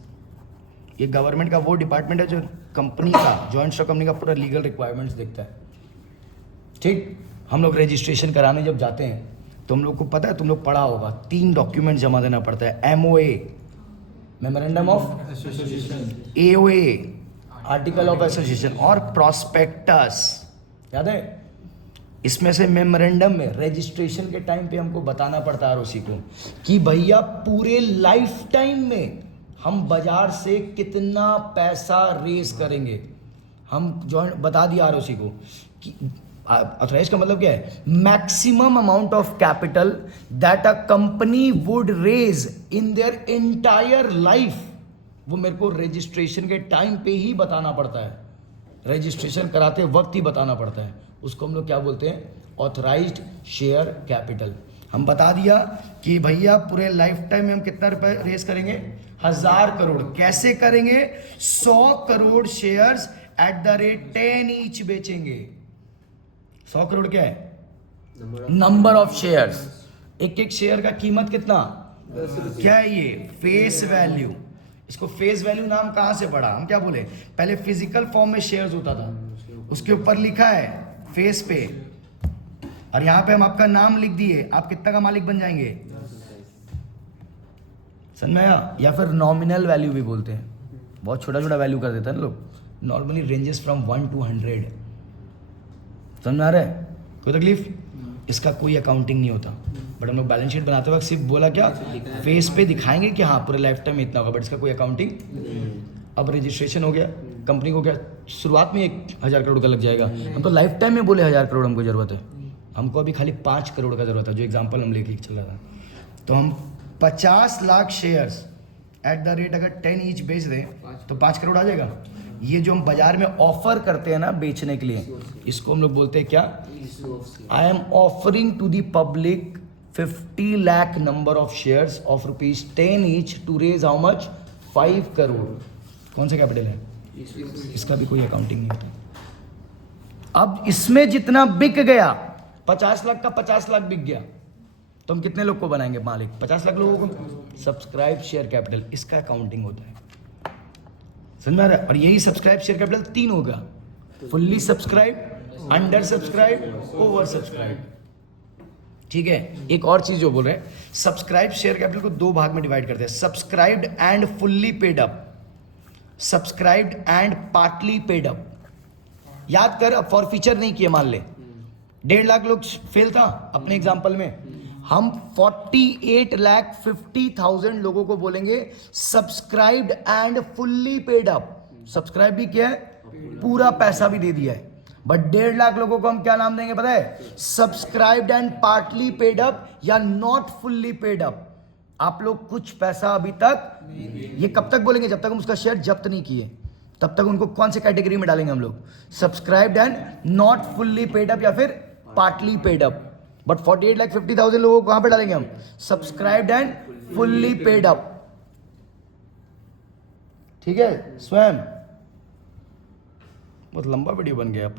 ये गवर्नमेंट का वो डिपार्टमेंट है जो कंपनी का, जॉइंट स्टॉक कंपनी का पूरा लीगल रिक्वायरमेंट्स देखता है। ठीक, हम लोग रजिस्ट्रेशन कराने जब जाते हैं तो हम लोग को पता है, तुम लोग पढ़ा होगा, 3 डॉक्यूमेंट जमा देना पड़ता है। MOA, memorandum of association, AOA, article of association, और प्रॉस्पेक्टस। याद है? इसमें से मेमोरेंडम में रजिस्ट्रेशन के टाइम पे हमको बताना पड़ता है आरओसी को कि भैया पूरे लाइफ टाइम में हम बाजार से कितना पैसा रेस करेंगे। हम जॉइंट बता दिया आरओसी को कि ऑथराइज का मतलब क्या है? Maximum amount of capital that a company would raise in their entire life, वो मेरे को रजिस्ट्रेशन के टाइम पे ही बताना पड़ता है, रजिस्ट्रेशन कराते वक्त ही बताना पड़ता है। उसको हम लोग क्या बोलते हैं? Authorised share capital. हम बता दिया कि भैया पूरे लाइफ टाइम में हम कितना रुपए रेस करेंगे, 1000 करोड़। कैसे करेंगे, 100 crore shares at the rate 10 each बेचेंगे। 100 करोड़ क्या है, नंबर ऑफ शेयर्स। एक एक शेयर का कीमत कितना, क्या है ये, फेस वैल्यू। इसको फेस वैल्यू नाम कहां से पड़ा, हम क्या बोले, पहले फिजिकल फॉर्म में शेयर्स होता था, उसके ऊपर लिखा है फेस पे, और यहां पे हम आपका नाम लिख दिए, आप कितना का मालिक बन जाएंगे, समझ में आया। या फिर नॉमिनल वैल्यू भी बोलते हैं, बहुत छोटा छोटा वैल्यू कर देता है ना लोग, नॉर्मली रेंजेस फ्रॉम 1 to 100। समझ में आ रहा है, कोई तकलीफ, इसका कोई अकाउंटिंग नहीं होता, बट हम लोग बैलेंस शीट बनाते वक्त सिर्फ बोला क्या, फेस पे दिखाएंगे कि हाँ पूरे लाइफ टाइम में इतना होगा, बट इसका कोई अकाउंटिंग। अब रजिस्ट्रेशन हो गया, कंपनी को क्या शुरुआत में 1000 करोड़ का लग जाएगा, हम तो लाइफ टाइम में बोले 1000 करोड़ हमको जरूरत है, हमको अभी खाली 5 करोड़ का जरूरत है, जो एग्जाम्पल हम लेके चल रहा था। तो हम 50 lakh shares at the rate अगर 10 ईच बेच दें तो 5 करोड़ आ जाएगा। ये जो हम बाजार में ऑफर करते हैं ना बेचने के लिए, इसको हम लोग बोलते हैं क्या, I am offering to the public 50 lakh number of shares of ₹10 each to raise how much, 5 crore. कौन सा कैपिटल है, इसका भी कोई अकाउंटिंग नहीं होता। अब इसमें जितना बिक गया, 50 लाख का 50 लाख बिक गया, तो हम कितने लोग को बनाएंगे मालिक, 50 लाख लोगों को। सब्सक्राइब शेयर कैपिटल, इसका अकाउंटिंग होता है, समझ में आ रहा है। और यही सब्सक्राइब शेयर कैपिटल 3 होगा, fully subscribe, under subscribe, over subscribe. ठीक है, एक और चीज जो बोल रहे हैं, सब्सक्राइब शेयर कैपिटल को 2 भाग में डिवाइड करते हैं, subscribed and fully paid up, subscribed and partly paid up. याद कर, अब फॉर फीचर नहीं किए, मान ले 1.5 लाख लोग फेल था अपने एग्जाम्पल में, हम 48,50,000 लोगों को बोलेंगे subscribed and fully paid up. Subscribe भी किया है, पूरा पैसा भी दे दिया है, बट 1.5 लाख लोगों को हम क्या नाम देंगे पता है, subscribed and partly paid up या नॉट फुल्ली पेड अप। आप लोग कुछ पैसा अभी तक, ये कब तक बोलेंगे, जब तक हम उसका शेयर जब्त नहीं किए, तब तक उनको कौन से कैटेगरी में डालेंगे हम लोग, subscribed and not fully paid up या फिर पार्टली पेड अप। बट 48,50,000 लोगों को कहां पे डालेंगे हम, subscribed and fully paid up. ठीक है, स्वयं बहुत लंबा वीडियो बन गया, अपलोड